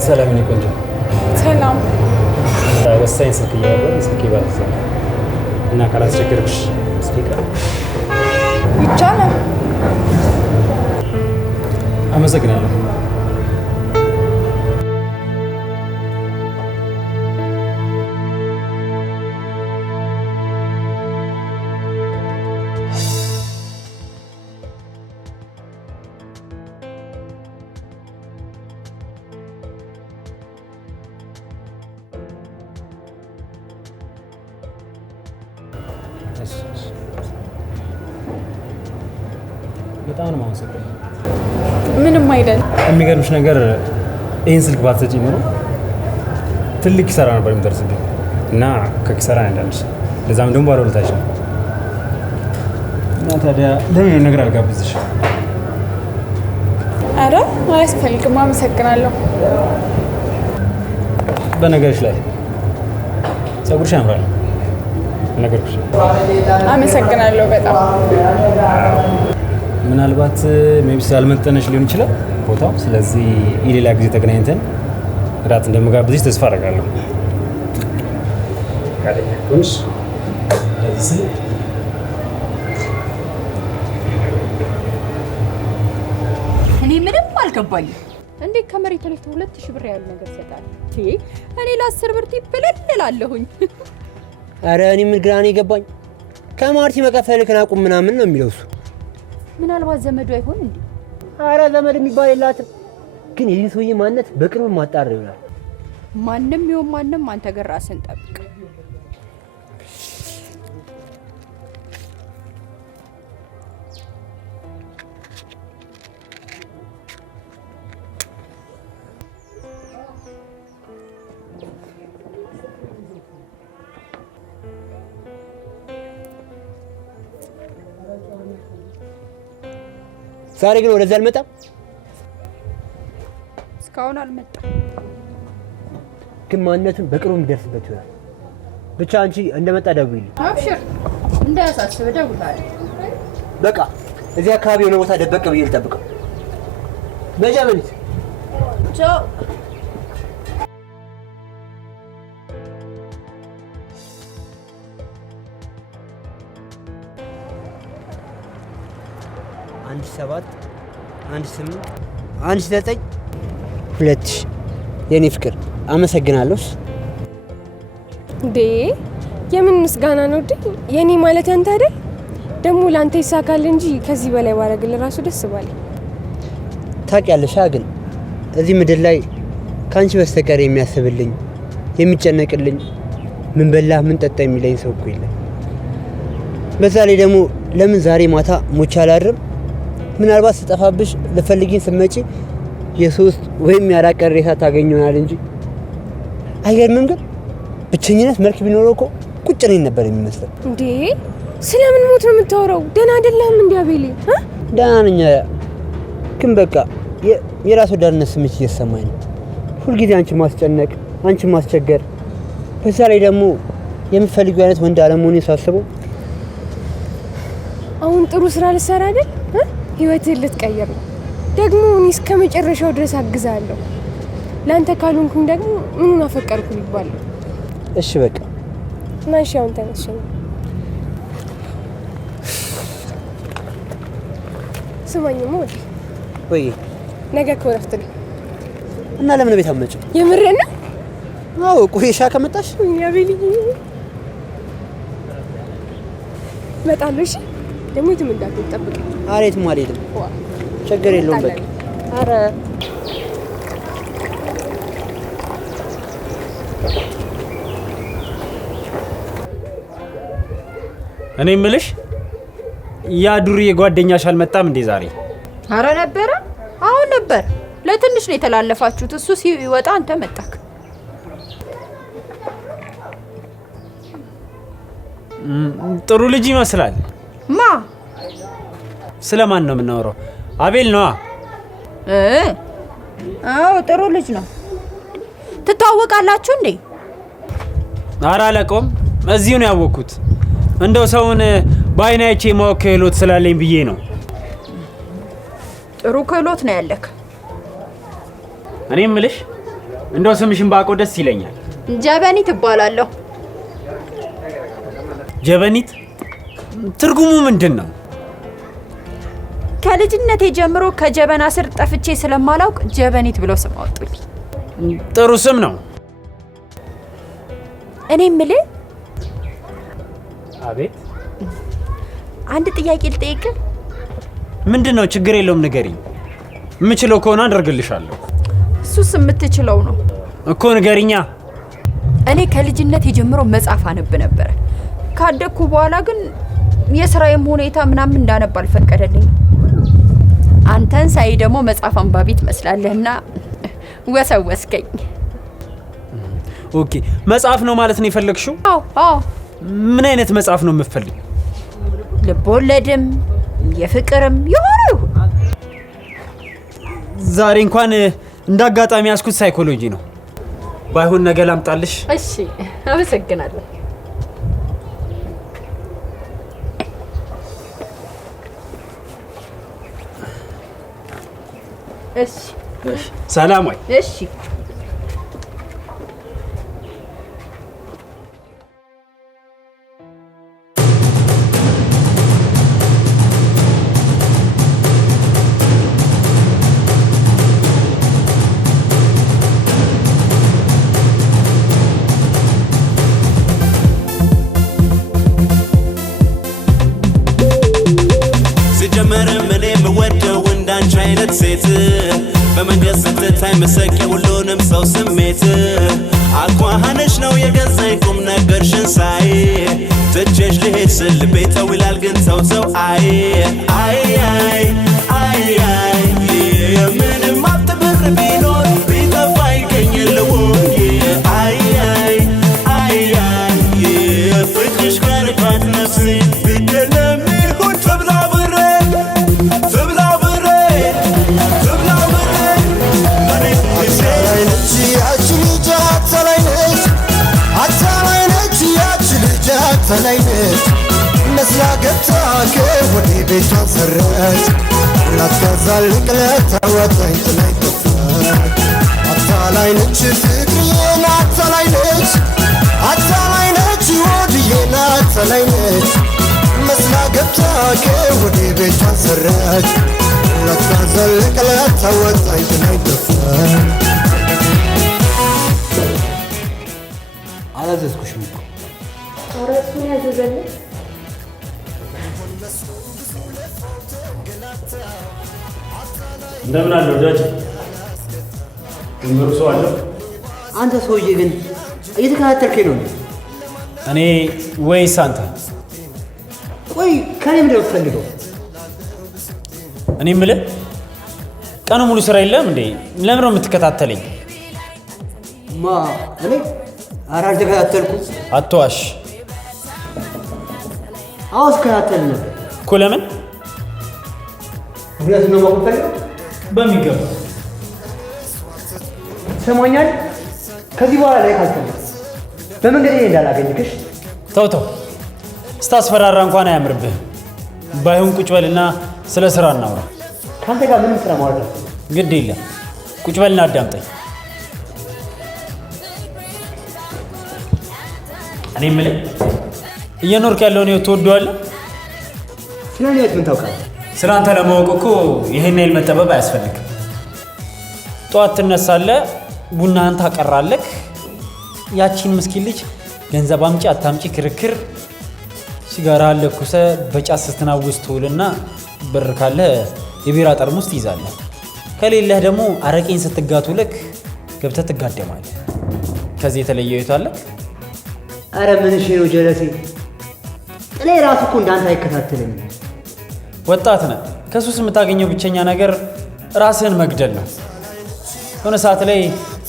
ሰላም ነው ቆንጆ። ሰላም። ወሳኝ ስልክ እያወራሁ ስልክ ይባላል እና ካላስቸገርኩሽ ስፒከር ይቻላል። አመሰግናለሁ። በጣም ነው የማመሰግነው። ምንም አይደል። የሚገርምሽ ነገር ይህን ስልክ ባትሰጪኝ ኖሮ ትልቅ ኪሳራ ነበር የሚደርስብኝ እና ከኪሳራ እንዳንሽ ለዛም ደግሞ ባለውለታሽ ነው እና ታዲያ ለምን ነገር አልጋብዝሽ? አረ አያስፈልግም፣ አመሰግናለሁ። በነገርሽ ላይ ፀጉርሽ ያምራል። ነገርኩሽ። አመሰግናለሁ በጣም። ምናልባት ሜቢ ስላልመጠነሽ ሊሆን ይችላል ቦታው። ስለዚህ የሌላ ጊዜ ተገናኝተን እራት እንደምጋብዝሽ ተስፋ አደርጋለሁ። እኔ ምንም አልገባኝም። እንዴት ከመሬት ተነስቶ 2000 ብር ያህል ነገር ይሰጣል? እኔ ለ10 ብር ትብልል እላለሁኝ። አረ እኔ ምን ግራ ነው የገባኝ። ከማርቲ መቀፈልክን አቁም ምናምን ነው የሚለው እሱ። ምናልባት ዘመዱ አይሆን እንዴ? አረ ዘመድ የሚባል የላትም። ግን ይህን ሰውዬ ማንነት በቅርብ ማጣር ይሆናል። ማንም ይሁን ማንም አንተ ግን ራስን ጠብቅ። ዛሬ ግን ወደዛ አልመጣም። እስካሁን አልመጣም። ግን ማንነቱን በቅርቡ የሚደርስበት ይሆናል። ብቻ አንቺ እንደመጣ ደውይልኝ። አብሽር፣ እንዳያሳስብ ደውላለሁ። በቃ እዚህ አካባቢ የሆነ ቦታ ደበቅ ብዬ ልጠብቀው። በጃመኒት ቻው። አንድ 7 1 8 1 9 2 የኔ ፍቅር አመሰግናለሁ። እንዴ የምን ምስጋና ነው እንዴ? የኔ ማለት ያንተ አይደል? ደግሞ ላንተ ይሳካል እንጂ ከዚህ በላይ ባረግል ራሱ ደስ ባለ። ታውቂያለሽ ግን እዚህ ምድር ላይ ካንቺ በስተቀር የሚያስብልኝ የሚጨነቅልኝ ምን በላ ምን ጠጣ የሚለኝ ሰው እኮ የለም። በዛ ላይ ደግሞ ለምን ዛሬ ማታ ሞቼ አላድርም? ምናልባት ስጠፋብሽ ልፈልጊኝ ስትመጪ የ3 ወይም የ4 ቀን ሬሳ ታገኘናል እንጂ አይገርምም? ግን ብቸኝነት መልክ ቢኖረው እኮ ቁጭ ነኝ ነበር የሚመስለው። እንዴ ስለምን ሞት ነው የምታወራው? ደህና አይደለም እንዴ አቤሌ? ደህና ነኝ፣ ግን በቃ የራስ ወዳድነት ስሜት እየተሰማኝ ነው። ሁልጊዜ አንቺ ማስጨነቅ፣ አንቺ ማስቸገር፣ በዛ ላይ ደግሞ የምትፈልጊው አይነት ወንድ አለመሆኔን ሳስበው አሁን ጥሩ ስራ ልትሰራ አይደል? ህይወትህን ልትቀይር ነው። ደግሞ እኔ እስከ መጨረሻው ድረስ አግዛለሁ። ላንተ ካልሆንኩኝ ደግሞ ምኑን አፈቀርኩ ይባል። እሺ በቃ ናሽ አሁን ተነሽ። ስማኝማ ወዲ ወይ ነገ እኮ እረፍት ነው እና ለምን ቤት አትመጭም? የምርህ ነው? አዎ ቁሬሻ ከመጣሽ ያቤልኝ እመጣለሁ። እሺ ደግሞ የትም እንዳትጠብቅ። ኧረ የትም አልሄድም። ችግር የለውም በቃ። ኧረ እኔ የምልሽ ያ ዱርዬ ጓደኛሽ አልመጣም እንዴ ዛሬ? አረ ነበረ፣ አሁን ነበር። ለትንሽ ነው የተላለፋችሁት። እሱ ሲወጣ አንተ መጣክ። ጥሩ ልጅ ይመስላል። ማ? ስለማን ነው የምናወራው? አቤል ነዋ። አዎ ጥሩ ልጅ ነው። ትተዋወቃላችሁ እንዴ? ኧረ አላውቀውም፣ እዚሁ ነው ያወቅኩት። እንደው ሰውን በዓይኔ አይቼ የማወቅ ክህሎት ስላለኝ ብዬ ነው። ጥሩ ክህሎት ነው ያለክ። እኔ የምልሽ እንደው ስምሽን ባውቀው ደስ ይለኛል። ጀበኒት እባላለሁ። ጀበኒት ትርጉሙ ምንድን ነው? ከልጅነቴ ጀምሮ ከጀበና ስር ጠፍቼ ስለማላውቅ ጀበኒት ብለው ስም አወጡልኝ። ጥሩ ስም ነው። እኔ የምልህ አቤት። አንድ ጥያቄ ልጠይቅ። ምንድን ነው? ችግር የለውም ንገሪኝ። የምችለው ከሆነ አደርግልሻለሁ። እሱስ የምትችለው ነው እኮ ንገሪኛ። እኔ ከልጅነቴ ጀምሮ መጽሐፍ አነብ ነበረ። ካደኩ በኋላ ግን የስራዬም ሁኔታ ምናምን እንዳነብ አልፈቀደልኝ። አንተን ሳይ ደግሞ መጽሐፍ አንባቢ ትመስላለህና ወሰወስከኝ። ኦኬ መጽሐፍ ነው ማለት ነው የፈለግሽው? አዎ። ምን አይነት መጽሐፍ ነው የምትፈልጊው? ልቦለድም የፍቅርም ይሁን። ዛሬ እንኳን እንዳጋጣሚ ያስኩት ሳይኮሎጂ ነው። ባይሆን ነገ ላምጣልሽ? እሺ አመሰግናለሁ። እሺ ሰላም ወይ? እሺ ሴት በመንገድ ስትታይ መሰቂያ ሁሉንም ሰው ስሜት አኳኋንሽ ነው የገዛኝ ቁም ነገርሽን ሳይ ትቼሽ ልሄድ ስል ልቤ ተው ይላል ግን ተው አይ ምንም ሀብት ብር ቢኖር ቢጠፋ ይገኝልው ፍቅርሽ ከርካት ነፍሴ ቢደለም ይሁን ትብላ ብሬ ተላይነች መስላ ገብታ ከወዴ ቤቷን ሰረች ላትገዛልቅ ለተወጣኝ ጥላይ ጠፋች አታላይነች ፍቅርዬን አታላይነች ወድዬን አታላይነች መስላ ገብታ ከወዴ ቤቷን ሰረች ላትገዛልቅ ለተወጣኝ ጥላይ ጠፋች አላዘዝኩሽም እኮ አረሱን ያዘዘልኝ እንደምን አለ ወዳጅ? ምሩ ሰው አለ? አንተ ሰውዬ ግን እየተከታተልከኝ ነው? እኔ ወይስ አንተ? ቆይ ከኔ ምንድን ነው የምትፈልገው? እኔ የምልህ ቀኑ ሙሉ ስራ የለም እንዴ? ለምን ነው የምትከታተለኝ? እኔ ኧረ አልተከታተልኩም። አትዋሽ። አዎ ስከታተል ነበር እኮ። ለምን? ምክንያቱም ነው ማወቅ ፈልገው። በሚገባ ሰማኛል። ከዚህ በኋላ ላይ ካልተመለስ በመንገድ እንዳላገኝክሽ። ተው ስታስፈራራ እንኳን አያምርብህም። ባይሆን ቁጭ በልና ስለ ስራ እናውራ። ካንተ ጋር ምንም ስራ ማውራት ነው? ግድ የለም ቁጭ በልና አዳምጠኝ። እኔ የምልህ እየኖርክ ያለውን ህይወት ትወደዋለህ? ስለ እኔ ህይወት ምን ታውቃለህ? ስለ አንተ ለማወቅ እኮ ይሄን ያህል መጠበብ አያስፈልግም። ጠዋት ትነሳለህ፣ ቡናህን ታቀራለህ። ያቺን ምስኪን ልጅ ገንዘብ አምጪ አታምጪ ክርክር፣ ሲጋራህን ለኩሰህ በጫት ስትናውስ ትውልና ብር ካለህ የቢራ ጠርሙስ ትይዛለህ። ከሌለህ ደግሞ አረቄን ስትጋቱልህ ገብተህ ትጋደማለህ። ከዚህ የተለየ ህይወት አለህ? አረ ምን እሺ ነው ጀለሴ? እኔ ራሱ እኮ እንዳንተ አይከታተለኝም። ወጣት ነህ። ከሱስ የምታገኘው ብቸኛ ነገር ራስህን መግደል ነው። የሆነ ሰዓት ላይ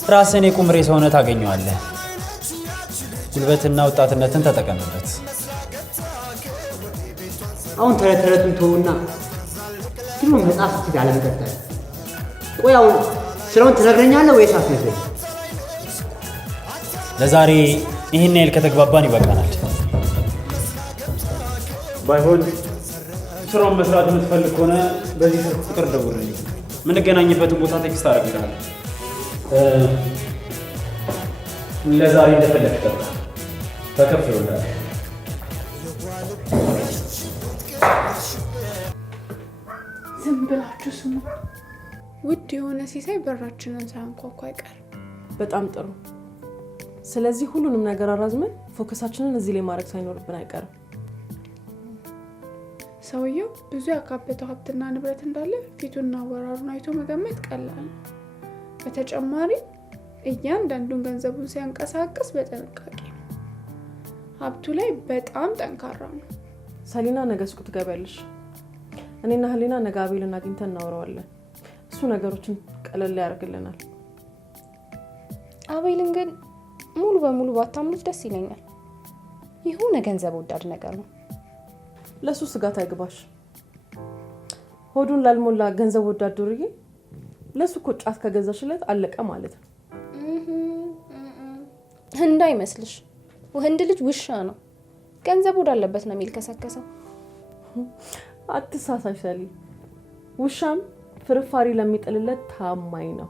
ራስህን የቁም ሬሳ ሆነህ ታገኘዋለህ። ጉልበትና ወጣትነትን ተጠቀምበት። አሁን ተረቱን ተውና ድሮ መጽሐፍ ስትል አለመቀጠል። ቆይ አሁን ስራውን ትነግረኛለህ ወይስ አትነግረኝ? ለዛሬ ይህን ያህል ከተግባባን ይበቃናል። ባይሆን ስራውን መስራት የምትፈልግ ከሆነ በዚህ ስልክ ቁጥር ደውልልኝ። የምንገናኝበትን ቦታ ቴክስት አደርግልሃለሁ። ለዛሬ እንደፈለግ ጠጣ። በከፍ ይወዳል። ዝም ብላችሁ ስሙ። ውድ የሆነ ሲሳይ በራችንን ሳያንኳኳ አይቀርም። በጣም ጥሩ። ስለዚህ ሁሉንም ነገር አራዝመን ፎከሳችንን እዚህ ላይ ማድረግ ሳይኖርብን አይቀርም። ሰውየው ብዙ ያካበተው ሀብትና ንብረት እንዳለ ፊቱና አወራሩን አይቶ መገመት ቀላል ነው። በተጨማሪ እያንዳንዱን ገንዘቡን ሲያንቀሳቅስ በጥንቃቄ ነው። ሀብቱ ላይ በጣም ጠንካራ ነው። ሰሊና ነገ ሱቅ ትገቢያለሽ። እኔና ህሊና ነገ አቤልን አግኝተን እናወራዋለን። እሱ ነገሮችን ቀለል ያደርግልናል። አቤልን ግን ሙሉ በሙሉ ባታምኑት ደስ ይለኛል። የሆነ ገንዘብ ወዳድ ነገር ነው። ለሱ ስጋት አይግባሽ። ሆዱን ላልሞላ ገንዘብ ወዳድ ዱርዬ ለሱ እኮ ጫት ከገዛሽለት አለቀ ማለት ነው። እንዳይመስልሽ ወንድ ልጅ ውሻ ነው። ገንዘብ ወዳለበት ነው የሚልከሰከሰው። አትሳሳሽ ሰሊ። ውሻም ፍርፋሪ ለሚጥልለት ታማኝ ነው።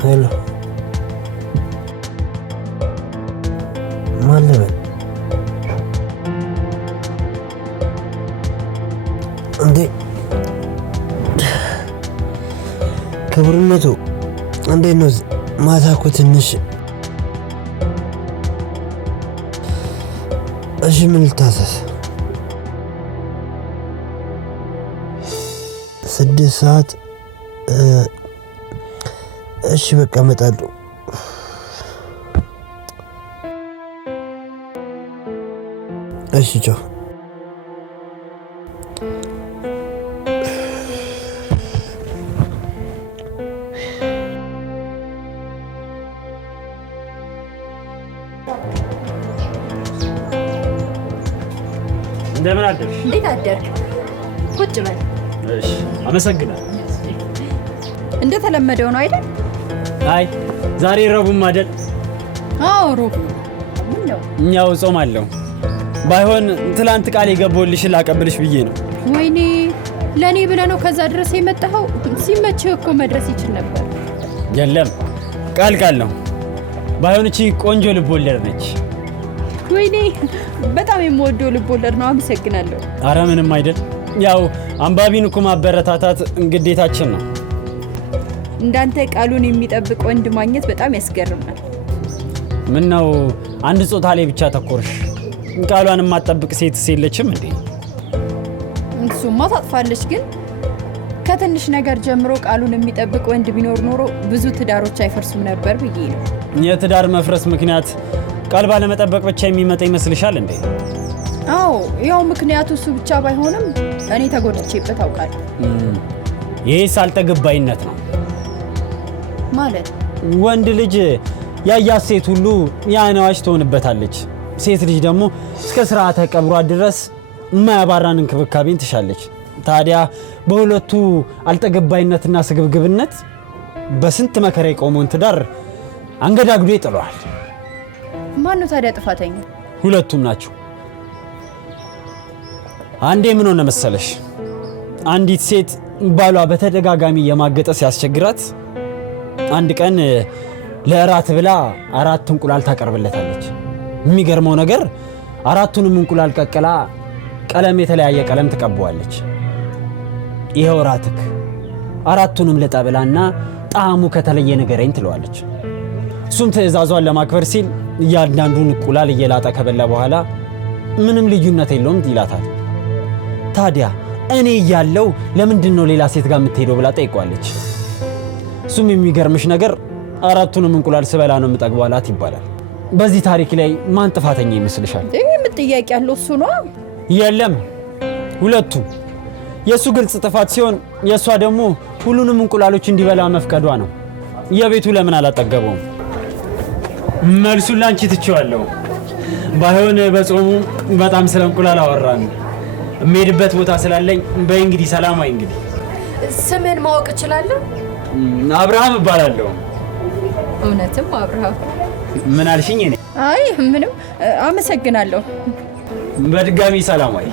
ሄሎ ማን ነው እንዴ? ክብርነቱ እንዴት ነው? ማታ እኮ ትንሽ እሺ ምን ልታዘዝ? 6 ሰዓት እሺ በቃ እመጣለሁ። እሺ ቻው። እንደምን አደርሽ? እንዴት አደርክ? ቁጭ በል። እሺ አመሰግናለሁ። እንደተለመደው ነው አይደል? አይ ዛሬ ረቡዕም አይደል? አዎ ረቡዕ። ምን ነው? እኛው ጾም አለው። ባይሆን ትላንት ቃል የገባሁልሽን ላቀብልሽ ብዬ ነው። ወይኔ ለኔ ብለህ ነው ከዛ ድረስ የመጣኸው? ሲመችህ እኮ መድረስ ይችል ነበር። የለም ቃል ነው። ባይሆን እቺ ቆንጆ ልቦለድ ነች። ወይኔ በጣም የምወደው ልቦለድ ነው። አመሰግናለሁ። አረ ምንም አይደል። ያው አንባቢን እኮ ማበረታታት ግዴታችን ነው። እንዳንተ ቃሉን የሚጠብቅ ወንድ ማግኘት በጣም ያስገርማል። ምን ነው አንድ ጾታ ላይ ብቻ ተኮርሽ? ቃሏን የማትጠብቅ ሴት የለችም እንዴ? እሱማ ታጥፋለች፣ ግን ከትንሽ ነገር ጀምሮ ቃሉን የሚጠብቅ ወንድ ቢኖር ኖሮ ብዙ ትዳሮች አይፈርሱም ነበር ብዬ ነው። የትዳር መፍረስ ምክንያት ቃል ባለመጠበቅ ብቻ የሚመጣ ይመስልሻል እንዴ? አዎ ያው ምክንያቱ እሱ ብቻ ባይሆንም እኔ ተጎድቼበት አውቃለሁ። ይሄስ አልጠግባይነት ነው ማለት። ወንድ ልጅ ያያት ሴት ሁሉ ያነዋሽ ትሆንበታለች። ሴት ልጅ ደግሞ እስከ ስርዓተ ቀብሯ ድረስ የማያባራን እንክብካቤን ትሻለች። ታዲያ በሁለቱ አልጠገባይነትና ስግብግብነት በስንት መከራ የቆመውን ትዳር አንገዳግዶ ይጥለዋል። ማን ነው ታዲያ ጥፋተኛ? ሁለቱም ናቸው። አንዴ ምን ሆነ መሰለሽ? አንዲት ሴት ባሏ በተደጋጋሚ የማገጠ ሲያስቸግራት አንድ ቀን ለእራት ብላ 4 እንቁላል ታቀርብለታለች። የሚገርመው ነገር 4ቱንም እንቁላል ቀቅላ ቀለም የተለያየ ቀለም ትቀባዋለች። ይሄው እራትክ 4ቱንም ልጠብላና ጣዕሙ ከተለየ ንገረኝ ትለዋለች። እሱም ትዕዛዟን ለማክበር ሲል እያንዳንዱን እንቁላል እየላጠ ከበላ በኋላ ምንም ልዩነት የለውም ይላታል። ታዲያ እኔ እያለው ለምንድን ነው ሌላ ሴት ጋር የምትሄደው ብላ ጠይቋለች። እሱም የሚገርምሽ ነገር 4ቱንም እንቁላል ስበላ ነው የምጠግበው አላት ይባላል። በዚህ ታሪክ ላይ ማን ጥፋተኛ ይመስልሻል? ምን ጥያቄ ያለው እሱ ነው? የለም ሁለቱም። የእሱ ግልጽ ጥፋት ሲሆን የእሷ ደግሞ ሁሉንም እንቁላሎች እንዲበላ መፍቀዷ ነው። የቤቱ ለምን አላጠገበውም? መልሱን ላንቺ ትቼዋለሁ። ባይሆን በጾሙ በጣም ስለ እንቁላል አወራን። የምሄድበት ቦታ ስላለኝ በይ እንግዲህ ሰላማዊ እንግዲህ ስምን ማወቅ እችላለሁ? አብርሃም እባላለሁ። እውነትም አብርሃም? ምን አልሽኝ? እኔ አይ ምንም አመሰግናለሁ። በድጋሚ ሰላማዊ።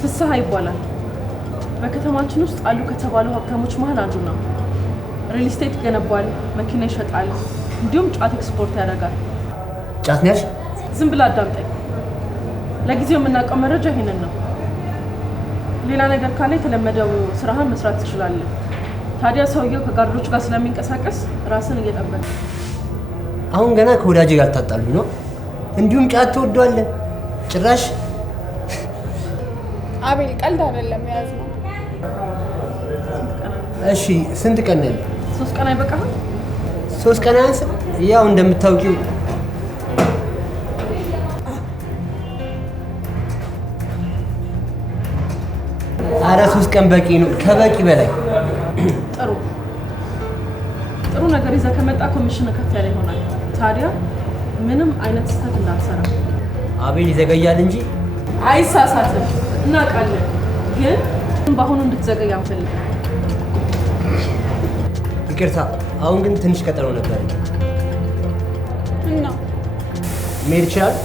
ፍስሐ ይባላል። በከተማችን ውስጥ አሉ ከተባሉ ሀብታሞች መሀል አንዱ ነው። ሪል ስቴት ይገነባል፣ መኪና ይሸጣል፣ እንዲሁም ጫት ኤክስፖርት ያደርጋል። ጫት ነሽ? ዝም ብላ አዳምጠኝ። ለጊዜው የምናውቀው መረጃ ይሄንን ነው። ሌላ ነገር ካለ የተለመደው ስራህን መስራት ትችላለህ። ታዲያ ሰውየው ከጋርዶች ጋር ስለሚንቀሳቀስ ራስን እየጠበቅ። አሁን ገና ከወዳጅ ጋር ታጣሉ ነው? እንዲሁም ጫት ትወዷለህ ጭራሽ? አቤል ቀልድ አይደለም የያዝነው። እሺ ስንት ቀን ነው? 3 ቀን አይበቃህም? 3 ቀን አያንስም? ያው እንደምታውቂው ኧረ 3 ቀን በቂ ነው፣ ከበቂ በላይ። ጥሩ ነገር ይዘህ ከመጣ ኮሚሽን ከፍ ያለ ይሆናል። ታዲያ ምንም አይነት ስህተት እንዳትሰራ። አቤል ይዘገያል እንጂ አይሳሳትም፣ እናውቃለን። ግን በአሁኑ እንድትዘገይ አንፈልግም። ይቅርታ፣ አሁን ግን ትንሽ ቀጠሮ ነበር እና መሄድ ይችላል?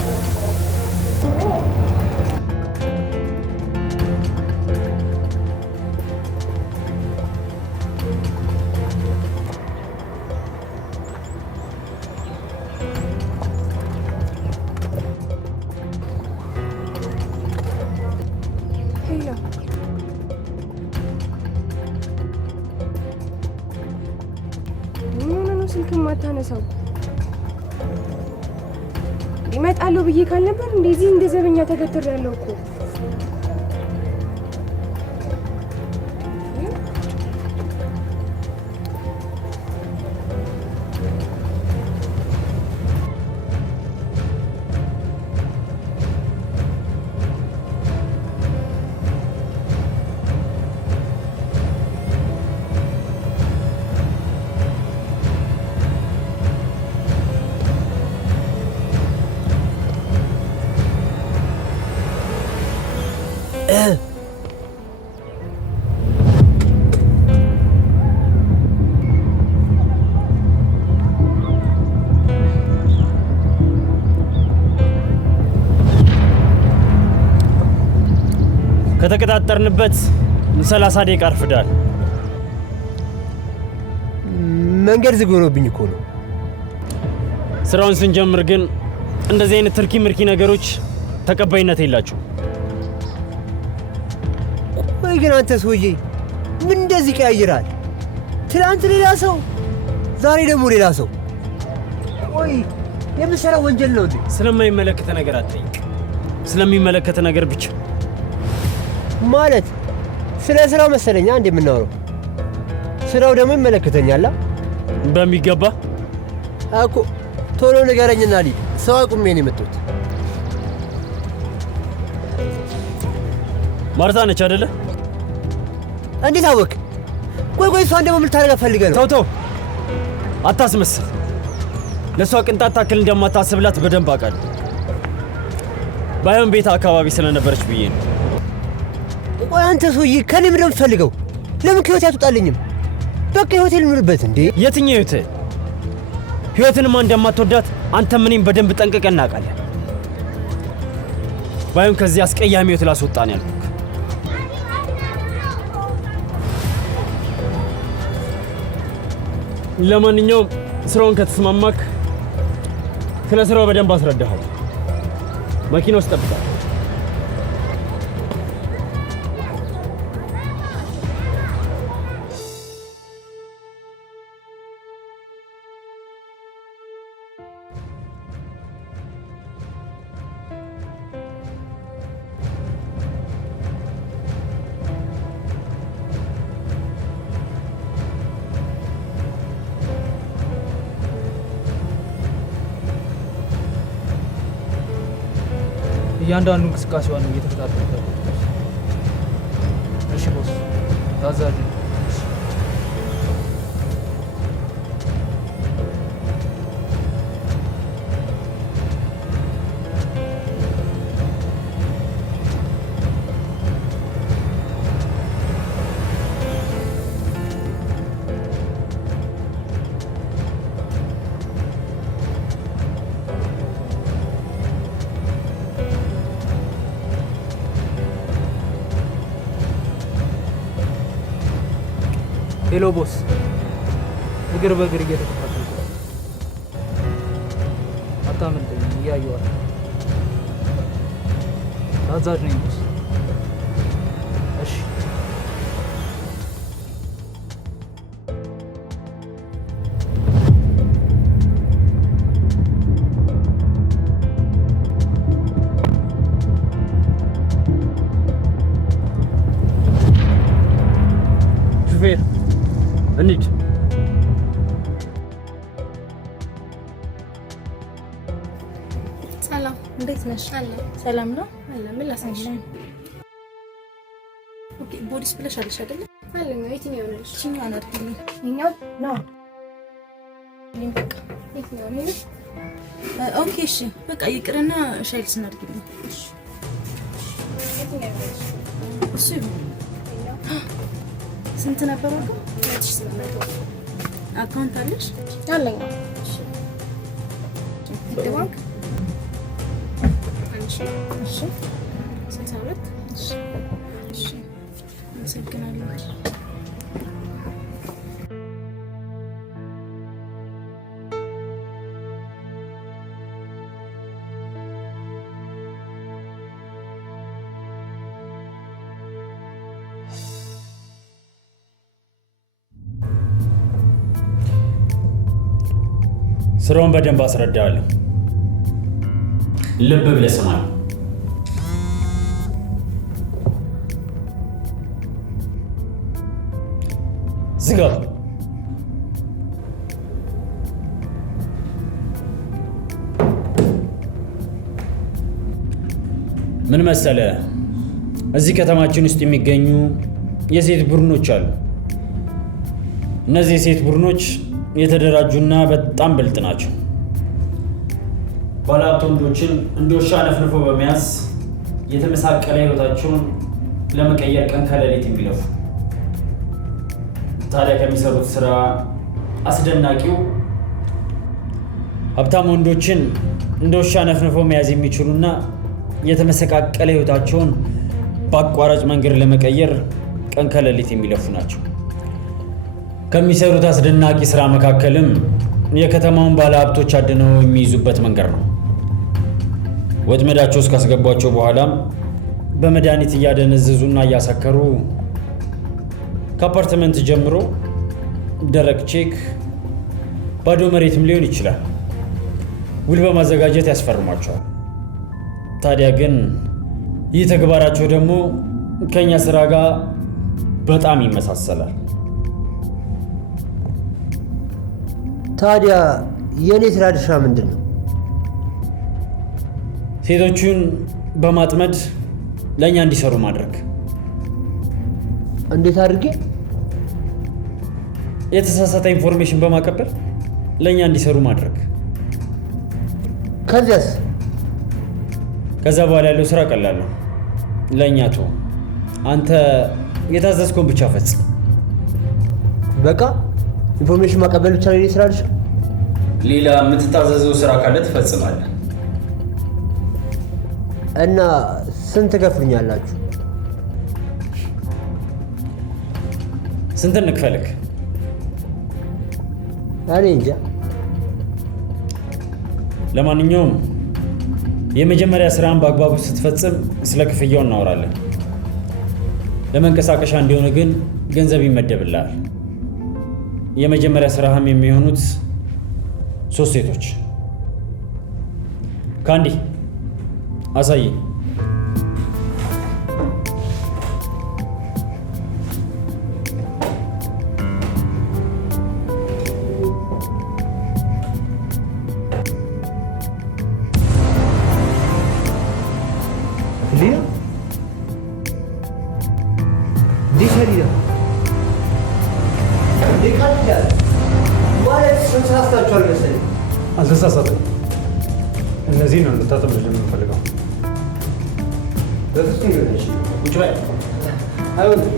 ማታነሳው ይመጣለው ብዬ ካልነበር እንደዚህ እንደዘበኛ ተገትር ያለው እኮ ከተቀጣጠርንበት 30 ደቂቃ አርፍዳል። መንገድ ዝግ ሆኖብኝ እኮ ነው። ስራውን ስንጀምር ግን እንደዚህ አይነት ትርኪ ምርኪ ነገሮች ተቀባይነት የላቸው። ቆይ ግን አንተ ሰውዬ ምን እንደዚህ ቀያይራል? ትናንት ሌላ ሰው፣ ዛሬ ደግሞ ሌላ ሰው። ቆይ የምሰራው ወንጀል ነው እንዴ? ስለማይመለከተ ነገር አትጠይቅ። ስለሚመለከተ ነገር ብቻ ማለት ስለ ስራው መሰለኛ እንዴ የምናወራው? ስራው ደግሞ ይመለከተኛል በሚገባ እኮ። ቶሎ ንገረኝና ልሂድ። ሰው አቁሜ ነው የመጣሁት። ማርታ ነች አይደለ? እንዴት አወቅ? ቆይ እሷን ደግሞ ምን ልታደርጋት ፈልገህ ነው? ተው አታስመስል። ለእሷ ቅንጣት ታክል እንደማታስብላት በደንብ አውቃለሁ። ባይሆን ቤት አካባቢ ስለነበረች ብዬ ነው። ቆይ አንተ ሰውዬ ከኔ ምንድን ነው የምትፈልገው? ለምን ከህይወቴ አትወጣልኝም? በቃ ህይወቴ ልኑርበት እንዴ? የትኛው ህይወት? ህይወትንማ እንደማትወዳት አንተም እኔም በደንብ ጠንቅቀን እናውቃለን። ባይሆን ከዚህ አስቀያሚ ህይወት ላስወጣን ያልኩህ። ለማንኛውም ስራውን ከተስማማክ ስለ ስራው በደንብ አስረዳሃል። መኪና ውስጥ ጠብቃለሁ። እያንዳንዱ እንቅስቃሴዋን ነው እየተከታተልኩ። እሺ ቦስ ታዛዥ። ሄሎ ቦስ፣ እግር በእግር እየተከታተልኩ ነው። አታመልጠኝ፣ እያየዋል። ታዛዥ ነኝ ቦስ። እሺ ሹፌር እንሂድ። ሰላም፣ እንዴት ነሽ? ሰላም ነው አለ። ምን ላሳይሽ? ኦኬ፣ ቦዲ ስፕላሽ አለሽ አይደል? አለኝ። የትኛው ነው? እሺኛው ነው አይደል? እኛው ነው። በቃ የትኛው ነው? ኦኬ፣ እሺ፣ በቃ ይቅርና ሻይልስ እናድርግልኝ። እሺ፣ የትኛው ነው? እሱ ይሁን። ስንት ነበር ዋጋው? 2800። አካውንት አለሽ? አለኝ። እሺ፣ ባንክ አንቺ? እሺ፣ 62። እሺ፣ እሺ፣ አመሰግናለሁ። ስራውን በደንብ አስረዳለሁ። ልብ ብለህ ስማኝ። ዝጋ። ምን መሰለ፣ እዚህ ከተማችን ውስጥ የሚገኙ የሴት ቡድኖች አሉ። እነዚህ የሴት ቡድኖች የተደራጁና በጣም ብልጥ ናቸው። ባለሀብት ወንዶችን እንደ ውሻ ነፍንፎ በመያዝ የተመሳቀለ ህይወታቸውን ለመቀየር ቀን ከሌሊት የሚለፉ። ታዲያ ከሚሰሩት ስራ አስደናቂው ሀብታም ወንዶችን እንደ ውሻ ነፍንፎ መያዝ የሚችሉና የተመሰቃቀለ ህይወታቸውን በአቋራጭ መንገድ ለመቀየር ቀን ከሌሊት የሚለፉ ናቸው። ከሚሰሩት አስደናቂ ስራ መካከልም የከተማውን ባለሀብቶች አድነው የሚይዙበት መንገድ ነው። ወጥመዳቸው ውስጥ ካስገቧቸው በኋላም በመድኃኒት እያደነዘዙና እያሳከሩ ከአፓርትመንት ጀምሮ ደረቅ ቼክ፣ ባዶ መሬትም ሊሆን ይችላል ውል በማዘጋጀት ያስፈርሟቸዋል። ታዲያ ግን ይህ ተግባራቸው ደግሞ ከኛ ስራ ጋር በጣም ይመሳሰላል። ታዲያ የኔ ስራ ድርሻ ምንድን ነው? ሴቶቹን በማጥመድ ለእኛ እንዲሰሩ ማድረግ። እንዴት አድርጌ? የተሳሳተ ኢንፎርሜሽን በማቀበል ለእኛ እንዲሰሩ ማድረግ። ከዚያስ? ከዛ በኋላ ያለው ስራ ቀላል ነው። ለእኛ ቶ አንተ የታዘዝከውን ብቻ ፈጽም። በቃ ኢንፎርሜሽን ማቀበል ብቻ ነው የኔ ስራ ድርሻ? ሌላ የምትታዘዘው ስራ ካለ ትፈጽማለህ። እና ስንት ከፍሉኛላችሁ? ስንት እንክፈልክ? እኔ እንጃ። ለማንኛውም የመጀመሪያ ስራን በአግባቡ ስትፈጽም ስለ ክፍያው እናወራለን። ለመንቀሳቀሻ እንዲሆን ግን ገንዘብ ይመደብልሃል። የመጀመሪያ ስራህም የሚሆኑት 3 ሴቶች። ካንዲ አሳይ። ወዲያ ዲካልያ ማለት ተሳስታችኋል መሰለኝ። አልተሳሳትም። እነዚህ ነው ልታጠብ የምፈልገው። በፍጹም ይሆነሽ ቁጭ በይ። አይሆንም።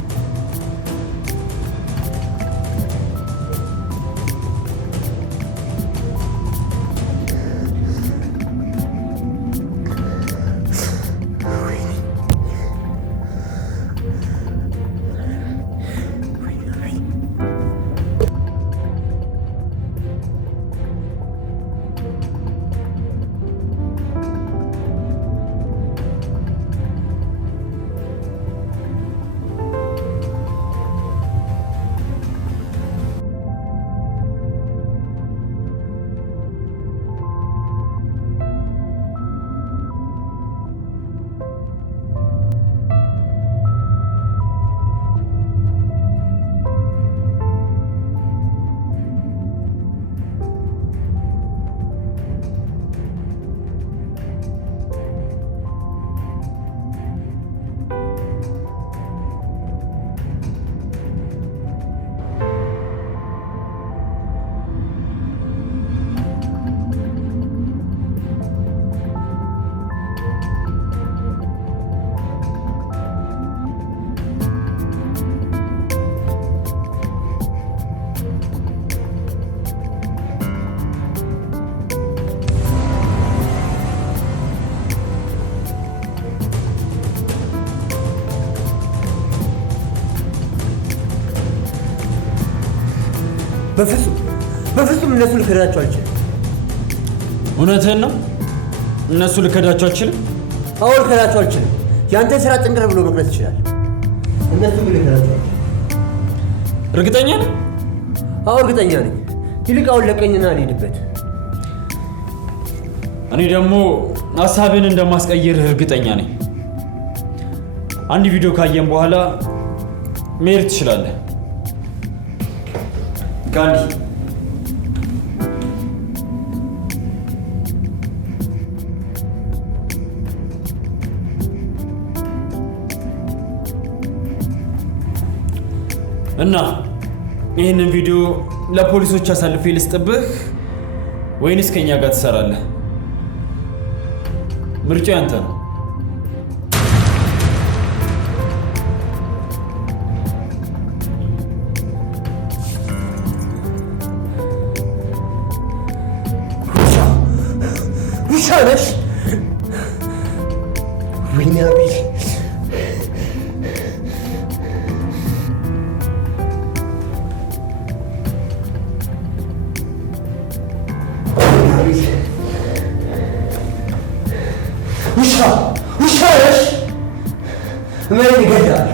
በፍጹም እነሱ ልከዳቸው አልችልም። እውነትህን ነው? እነሱ ልከዳቸው አልችልም? አዎ ልከዳቸው አልችልም። ያንተ ስራ ጥንቅር ብሎ መቅረት ይችላል። እነሱ ግን ልከዳቸው አልችልም። እርግጠኛ ነህ? አዎ እርግጠኛ ነኝ። ይልቅ አሁን ለቀኝና ልሂድበት። እኔ ደግሞ ሀሳብን እንደማስቀይርህ እርግጠኛ ነኝ። አንድ ቪዲዮ ካየን በኋላ መሄድ ትችላለህ። ጋንዲ እና ይህንን ቪዲዮ ለፖሊሶች አሳልፌ ልስጥብህ ወይንስ ከኛ ጋር ትሰራለህ? ምርጫው ያንተ ነው። ውሻ ነሽ? ወይኔ አቤል ውሻ ነሽ? ምን ይገዳል?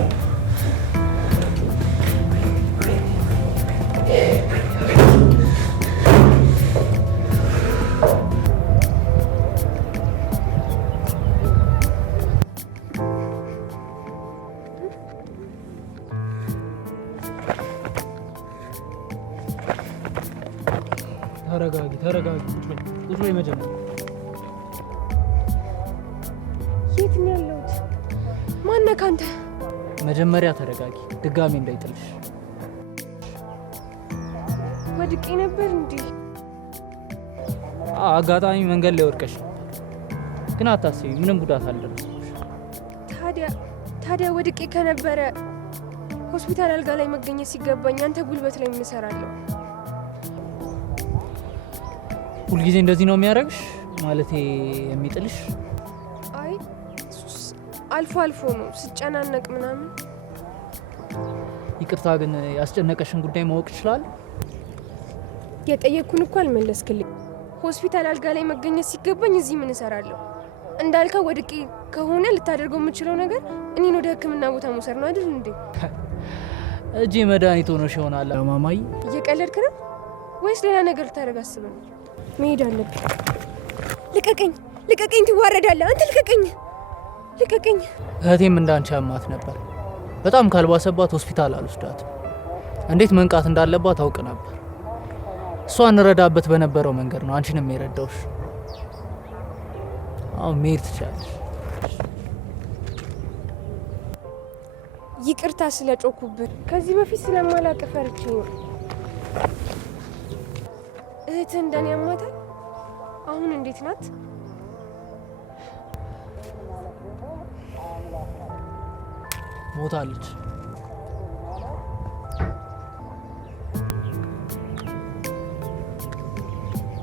ተረጋጊ። ቁጭ በይ መጀመሪያ። የት ነው ያለሁት? ማነህ ካንተ? መጀመሪያ ተረጋጊ፣ ድጋሜ እንዳይጥልሽ። ወድቄ ነበር እንዴ? አጋጣሚ መንገድ ላይ ወድቀሽ ነበር፣ ግን አታስቢ፣ ምንም ጉዳት አልደረሰብሽ። ታዲያ ወድቄ ከነበረ ሆስፒታል አልጋ ላይ መገኘት ሲገባኝ አንተ ጉልበት ላይ ምን እሰራለሁ? ሁልጊዜ እንደዚህ ነው የሚያደርግሽ? ማለቴ የሚጥልሽ? አይ አልፎ አልፎ ነው ስጨናነቅ ምናምን። ይቅርታ፣ ግን ያስጨነቀሽን ጉዳይ ማወቅ ይችላል? የጠየቅኩን እኮ አልመለስክልኝ። ሆስፒታል አልጋ ላይ መገኘት ሲገባኝ እዚህ ምን እሰራለሁ? እንዳልከው ወድቄ ከሆነ ልታደርገው የምችለው ነገር እኔን ወደ ሕክምና ቦታ መውሰድ ነው አይደል እንዴ? እጄ መድኃኒት ሆኖሽ ይሆናል ማማይ። እየቀለድክ ነው ወይስ ሌላ ነገር ልታደርግ አስበህ ነው? መሄድ አለብኝ። ልቀቀኝ፣ ትዋረዳለህ አንተ። ልቀቀኝ። እህቴም እንዳንቺ አማት ነበር። በጣም ካልባሰባት ሆስፒታል አልወስዳትም። እንዴት መንቃት እንዳለባት አውቅ ነበር። እሷ እንረዳበት በነበረው መንገድ ነው አንቺንም የረዳውሽ። አሁን መሄድ ትችላለሽ። ይቅርታ ስለጮኩብህ። ከዚህ በፊት ስለማላውቅ ፈርቼ ነው። እህትህ እንደኔ ያማታል? አሁን እንዴት ናት? ሞታለች።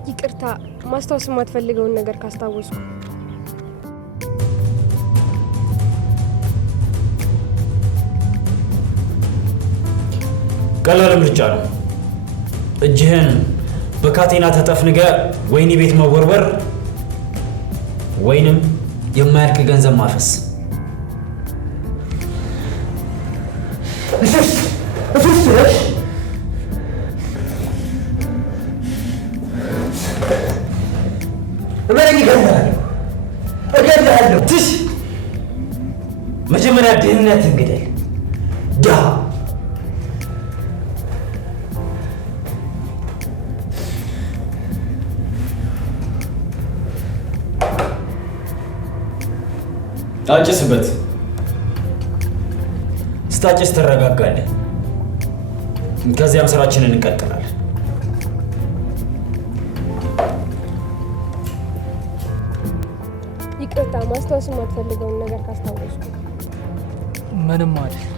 ይቅርታ ማስታወስ የማትፈልገውን ነገር ካስታወስኩ። ቀላል ምርጫ ነው። እጅህን በካቴና ተጠፍንገ ወይኒ ቤት መወርወር ወይንም የማያልቅ ገንዘብ ማፈስ። እገድልሃለሁ። ትሽ መጀመሪያ ድህነትን ግደል። ድሃ አጭስበት። ስታጭስ ትረጋጋለህ። ከዚያም ስራችንን እንቀጥላለን። ይቅርታ ማስታወስ የማትፈልገውን ነገር ካስታወስኩ። ምንም አይደል።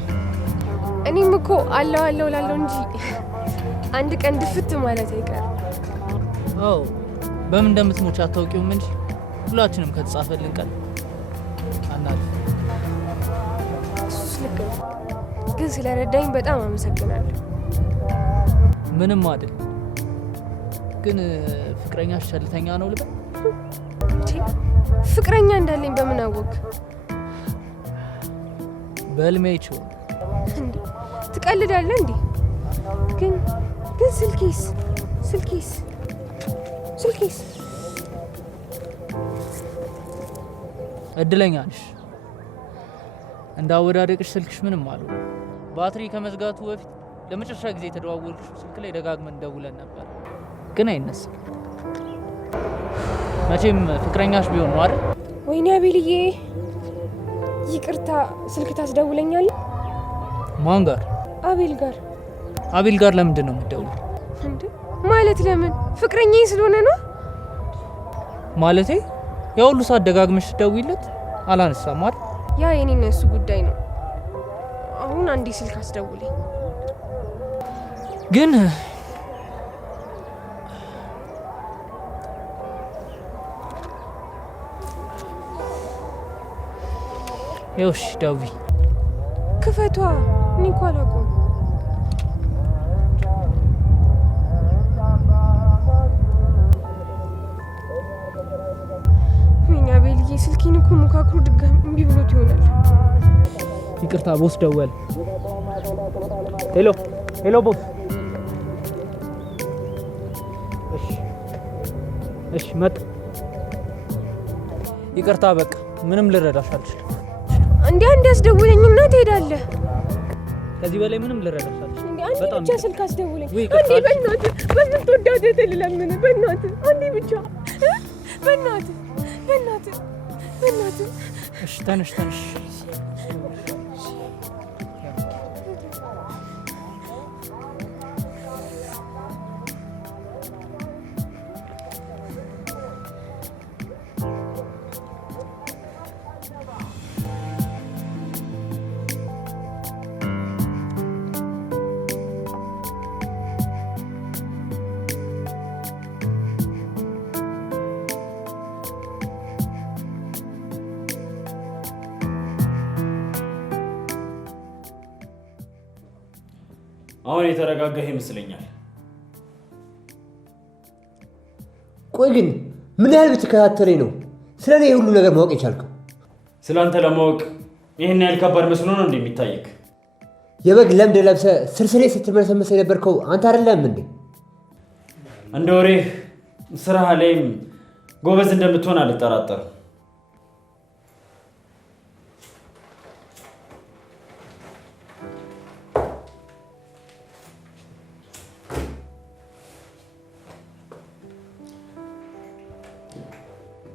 እኔም እኮ አለው ላለው እንጂ አንድ ቀን ድፍት ማለት አይቀርም። አዎ በምን እንደምትሞች አታውቂውም እንጂ ሁላችንም ከተጻፈልን ቀን አናል። እሱስ ልክ ነው፣ ግን ስለረዳኝ በጣም አመሰግናለሁ። ምንም አይደል። ግን ፍቅረኛሽ ቸልተኛ ነው ልበል? ፍቅረኛ እንዳለኝ በምን አወቅ? በህልሜ ይችው። እንዴ ትቀልዳለህ እንዴ? ግን ስልኬስ እድለኛ ነሽ። እንዳወዳደቅሽ ስልክሽ ምንም አለው። ባትሪ ከመዝጋቱ በፊት ለመጨረሻ ጊዜ የተደዋወልኩሽ ስልክ ላይ ደጋግመን ደውለን ነበር፣ ግን አይነሳም። መቼም ፍቅረኛሽ ቢሆን ነው አይደል? ወይኔ አቤልዬ፣ ይቅርታ ስልክ ታስደውለኛለህ? ማን ጋር? አቤል ጋር። አቤል ጋር ለምንድን ነው የምትደውለው? እንዴ ማለት ለምን? ፍቅረኛዬ ስለሆነ ነው። ማለቴ የሁሉ ሰዓት ደጋግመሽ ደውይለት አላነሳም አይደል? ያ የኔና እሱ ጉዳይ ነው። አሁን አንዴ ስልክ አስደውለኝ። ግን ይኸውሽ ደውይ። ክፈቷ። እኔ እኮ አላውቀውም። ወይኔ አቤልዬ፣ ስልኬን እኮ ሞካክሮ ድጋሚ እምቢ ብሎት ይሆናል። ይቅርታ ቦስ ደወለ። ሄሎ ቦስ። እሺ መጣ። ይቅርታ በቃ ምንም ልረዳሽ አልችልም። እንዴ አንዴ አስደውለኝና ትሄዳለህ። ከዚህ በላይ ምንም ልረዳሽ አልችልም። አንዴ ብቻ ስልክ አስደውለኝ። አንዴ በእናትህ በምትወዳት ለምን በእናትህ አንዴ ብቻ በእናትህ። እሺ ተነሽ። አሁን የተረጋጋህ ይመስለኛል። ቆይ ግን ምን ያህል ብትከታተለኝ ነው ስለ እኔ ሁሉ ነገር ማወቅ የቻልከው? ስለ አንተ ለማወቅ ይህን ያህል ከባድ መስሎ ነው እንደሚታይክ? የበግ ለምድ ለብሰህ ስርስሬ ስትመሰመስ የነበርከው አንተ አይደለም እንዴ? እንደ ወሬህ ስራ ላይም ጎበዝ እንደምትሆን አልጠራጠርም።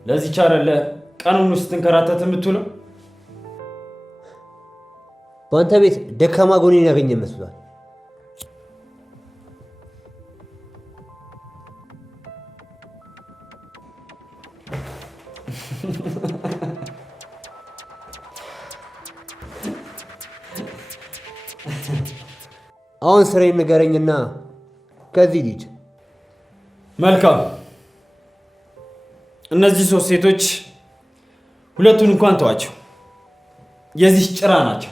ለዚህ ቻለለ ቀኑን ውስጥ ስትንከራተት የምትውለው በአንተ ቤት ደካማ ጎኔን ያገኘ መስሏል። አሁን ስራዬን ንገረኝና ከዚህ ልጅ መልካም። እነዚህ 3 ሴቶች ሁለቱን እንኳን ተዋቸው፣ የዚህ ጭራ ናቸው።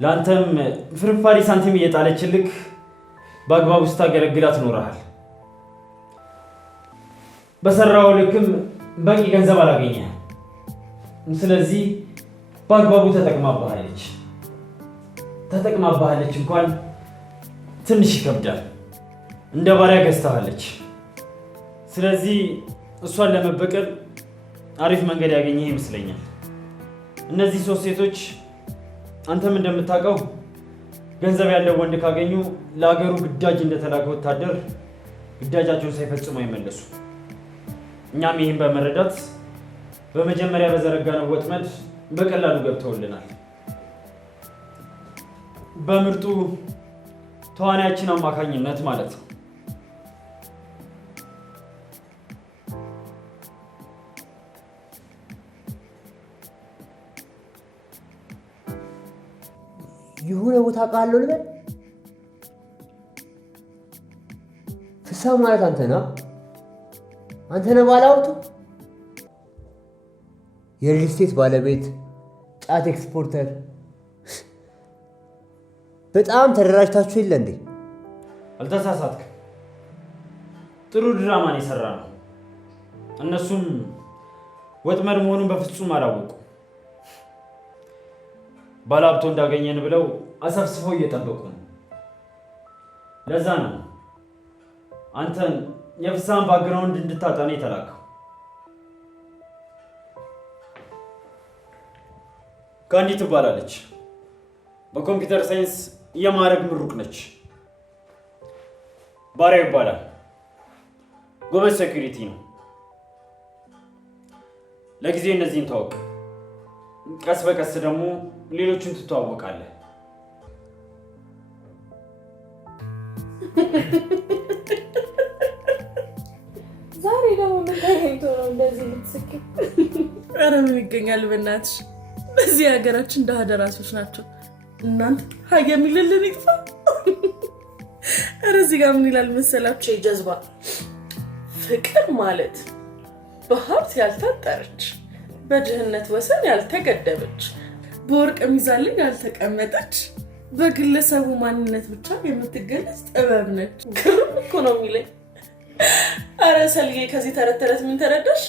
ለአንተም ፍርፋሪ ሳንቲም እየጣለችልክ በአግባቡ ስታገለግላት ኖረሃል። በሰራው ልክም በቂ ገንዘብ አላገኘህም። ስለዚህ በአግባቡ ተጠቅማባሃለች እንኳን ትንሽ ይከብዳል። እንደ ባሪያ ገዝታሃለች። ስለዚህ እሷን ለመበቀል አሪፍ መንገድ ያገኘህ ይመስለኛል። እነዚህ 3 ሴቶች አንተም እንደምታውቀው ገንዘብ ያለው ወንድ ካገኙ ለሀገሩ ግዳጅ እንደተላከ ወታደር ግዳጃቸውን ሳይፈጽሙ አይመለሱ። እኛም ይህን በመረዳት በመጀመሪያ በዘረጋነው ወጥመድ በቀላሉ ገብተውልናል። በምርጡ ተዋናያችን አማካኝነት ማለት ነው። የሆነ ቦታ ቃለው ልበል። ፍሳ ማለት አንተ ነህ ባለሀብቱ፣ የሪል ስቴት ባለቤት፣ ጫት ኤክስፖርተር። በጣም ተደራጅታችሁ የለ እንዴ? አልተሳሳትክም። ጥሩ ድራማን የሰራ ነው። እነሱም ወጥመድ መሆኑን በፍጹም አላወቁ። ባለሀብቶ እንዳገኘን ብለው አሰፍስፈው እየጠበቁ ነው። ለዛ ነው አንተን የፍሳን ባክግራውንድ እንድታጠና የተላከው። ጋንዲ ትባላለች። በኮምፒውተር ሳይንስ የማዕረግ ምሩቅ ነች። ባሪያ ይባላል። ጎበዝ ሴኩሪቲ ነው። ለጊዜው እነዚህን ታወቅ። ቀስ በቀስ ደግሞ ሌሎቹን ትተዋወቃለህ። ዛሬ ደግሞ ምን ተገኝቶ ነው እንደዚህ የምትስቂው? ኧረ ምን ይገኛል በእናትሽ። በዚህ ሀገራችን ደሃ ደራሲዎች ናቸው። እናንተ ሀይ የሚልልን ይጥፋ። ኧረ እዚህ ጋር ምን ይላል መሰላችሁ? ጀዝባ ፍቅር ማለት በሀብት ያልታጠረች፣ በድህነት ወሰን ያልተገደበች፣ በወርቅ ሚዛን ላይ ያልተቀመጠች፣ በግለሰቡ ማንነት ብቻ የምትገለጽ ጥበብ ነች። ግርም እኮ ነው የሚለኝ። ኧረ ሰልዬ ከዚህ ተረት ተረት ምን ተረዳሽ?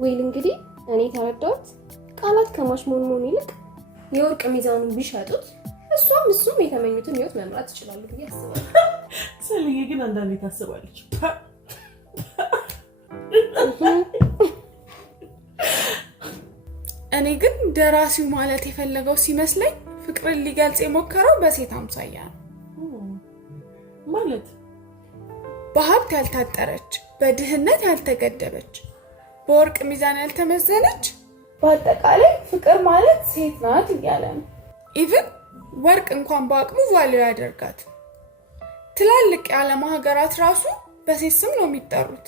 ወይል እንግዲህ እኔ ተረዳሁት። ቃላት ከማሽሞንሞን ይልቅ የወርቅ ሚዛኑን ቢሸጡት እሱም የተመኙትን ህይወት መምራት ይችላሉ ብዬ አስባለሁ። ሰልዬ ግን አንዳንዴ ታስባለች። እኔ ግን ደራሲው ማለት የፈለገው ሲመስለኝ ፍቅርን ሊገልጽ የሞከረው በሴት አምሳያ ነው። ማለት በሀብት ያልታጠረች፣ በድህነት ያልተገደበች፣ በወርቅ ሚዛን ያልተመዘነች፣ በአጠቃላይ ፍቅር ማለት ሴት ናት እያለ ነው። ኢቭን ወርቅ እንኳን በአቅሙ ቫልዩ ያደርጋት። ትላልቅ የዓለም ሀገራት ራሱ በሴት ስም ነው የሚጠሩት።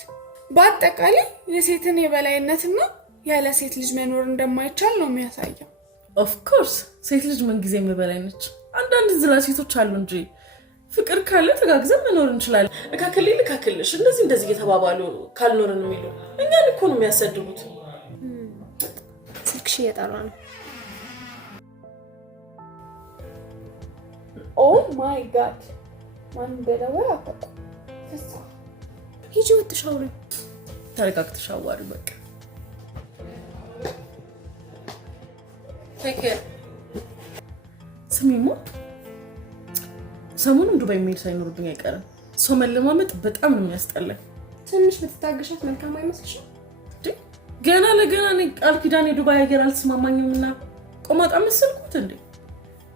በአጠቃላይ የሴትን የበላይነትና ያለ ሴት ልጅ መኖር እንደማይቻል ነው የሚያሳየው። ኦፍ ኮርስ ሴት ልጅ ምን ጊዜ የበላይ ነች። አንዳንድ ዝላ ሴቶች አሉ እንጂ ፍቅር ካለ ተጋግዘን መኖር እንችላለን። እካክልሽ እንደዚህ እየተባባሉ ካልኖርን የሚሉ እኛን እኮ ነው የሚያሰድቡት። ስልክሽ እየጠራ ነው። ኦ ማይ ጋድ ማን እንደደወለ አፈቁ። ፍሳ ሂጂ ወጥሽ አውሪ። ተረጋግተሽ አዋሪ በቃ። ስሚማ ሰሞኑን ዱባይ መሄድ ሳይኖርብኝ አይቀርም። ሰው መለማመጥ በጣም ነው የሚያስጠላኝ። ትንሽ ብትታገሻት መልካም አይመስልሽም? ገና ለገና እኔ ቃል ኪዳን የዱባይ ሀገር አልተስማማኝም እና ቆማጣ መሰልኩት እንዴ?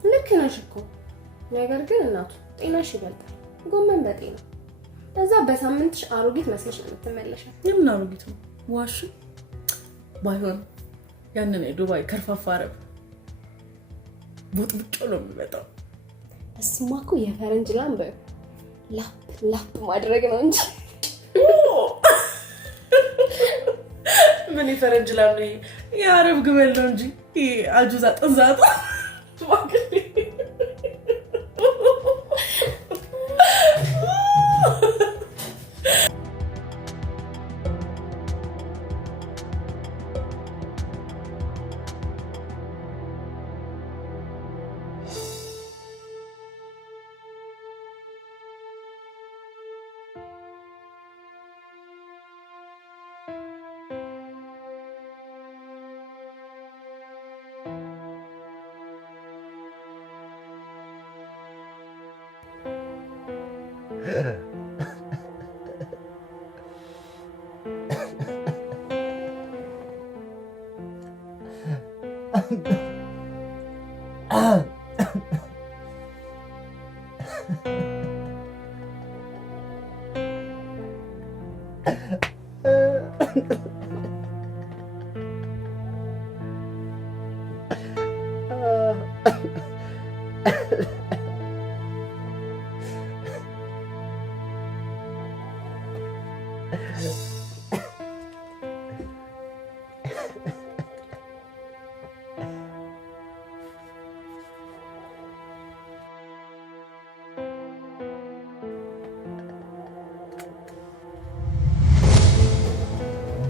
ልክ ነሽ እኮ። ነገር ግን እናቱ ጤናሽ ይበልጣል። ጎመን በጤና እዛ በሳምንትሽ አሮጊት መስለሽ ነው የምትመለሺው። የምን አሮጊት ነው? ዋሽ ባይሆን ያንን የዱባይ ከርፋፋ አረብ ቡጥብጦ ነው የሚመጣው። እሱማ እኮ የፈረንጅ ላምበ ላፕ ማድረግ ነው እንጂ ምን የፈረንጅ ላም ነው? የአረብ ግመል ነው እንጂ አጁዛ ጥንዛጣ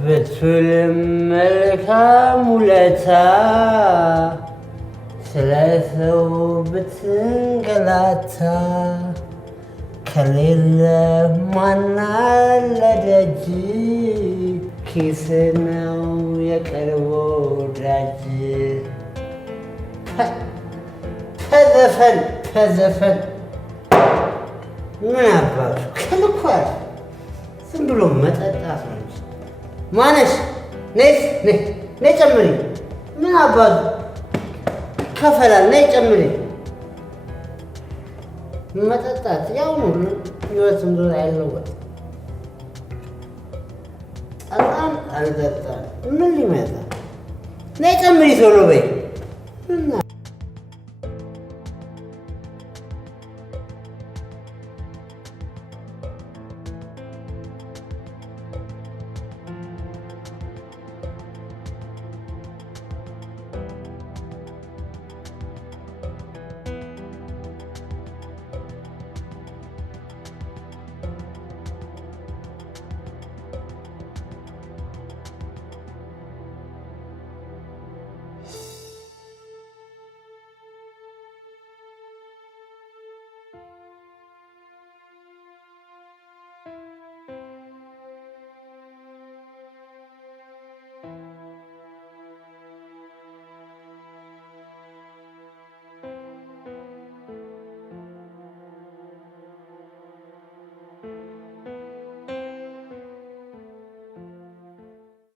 ብትውልም መልካም ውለታ ስለ ሰው ብትንገላታ ከሌለ ማናለ ደጅ ኪስ ነው የቅርብ ወዳጅ። ተዘፈን ምን አባቱ ከልኳል። ዝም ብሎ መጠጣት ነው። ማነሽ ነይ ጨምሪ። ምን አባቱ ከፈላል። ነይ ጨምሪ። መጠጣት ያው ነው። ህይወት እንደሆነ አይለወጥ። ጠጣም አልጠጣም ምን ሊመጣ? ነይ ጨምሪ ቶሎ በይ።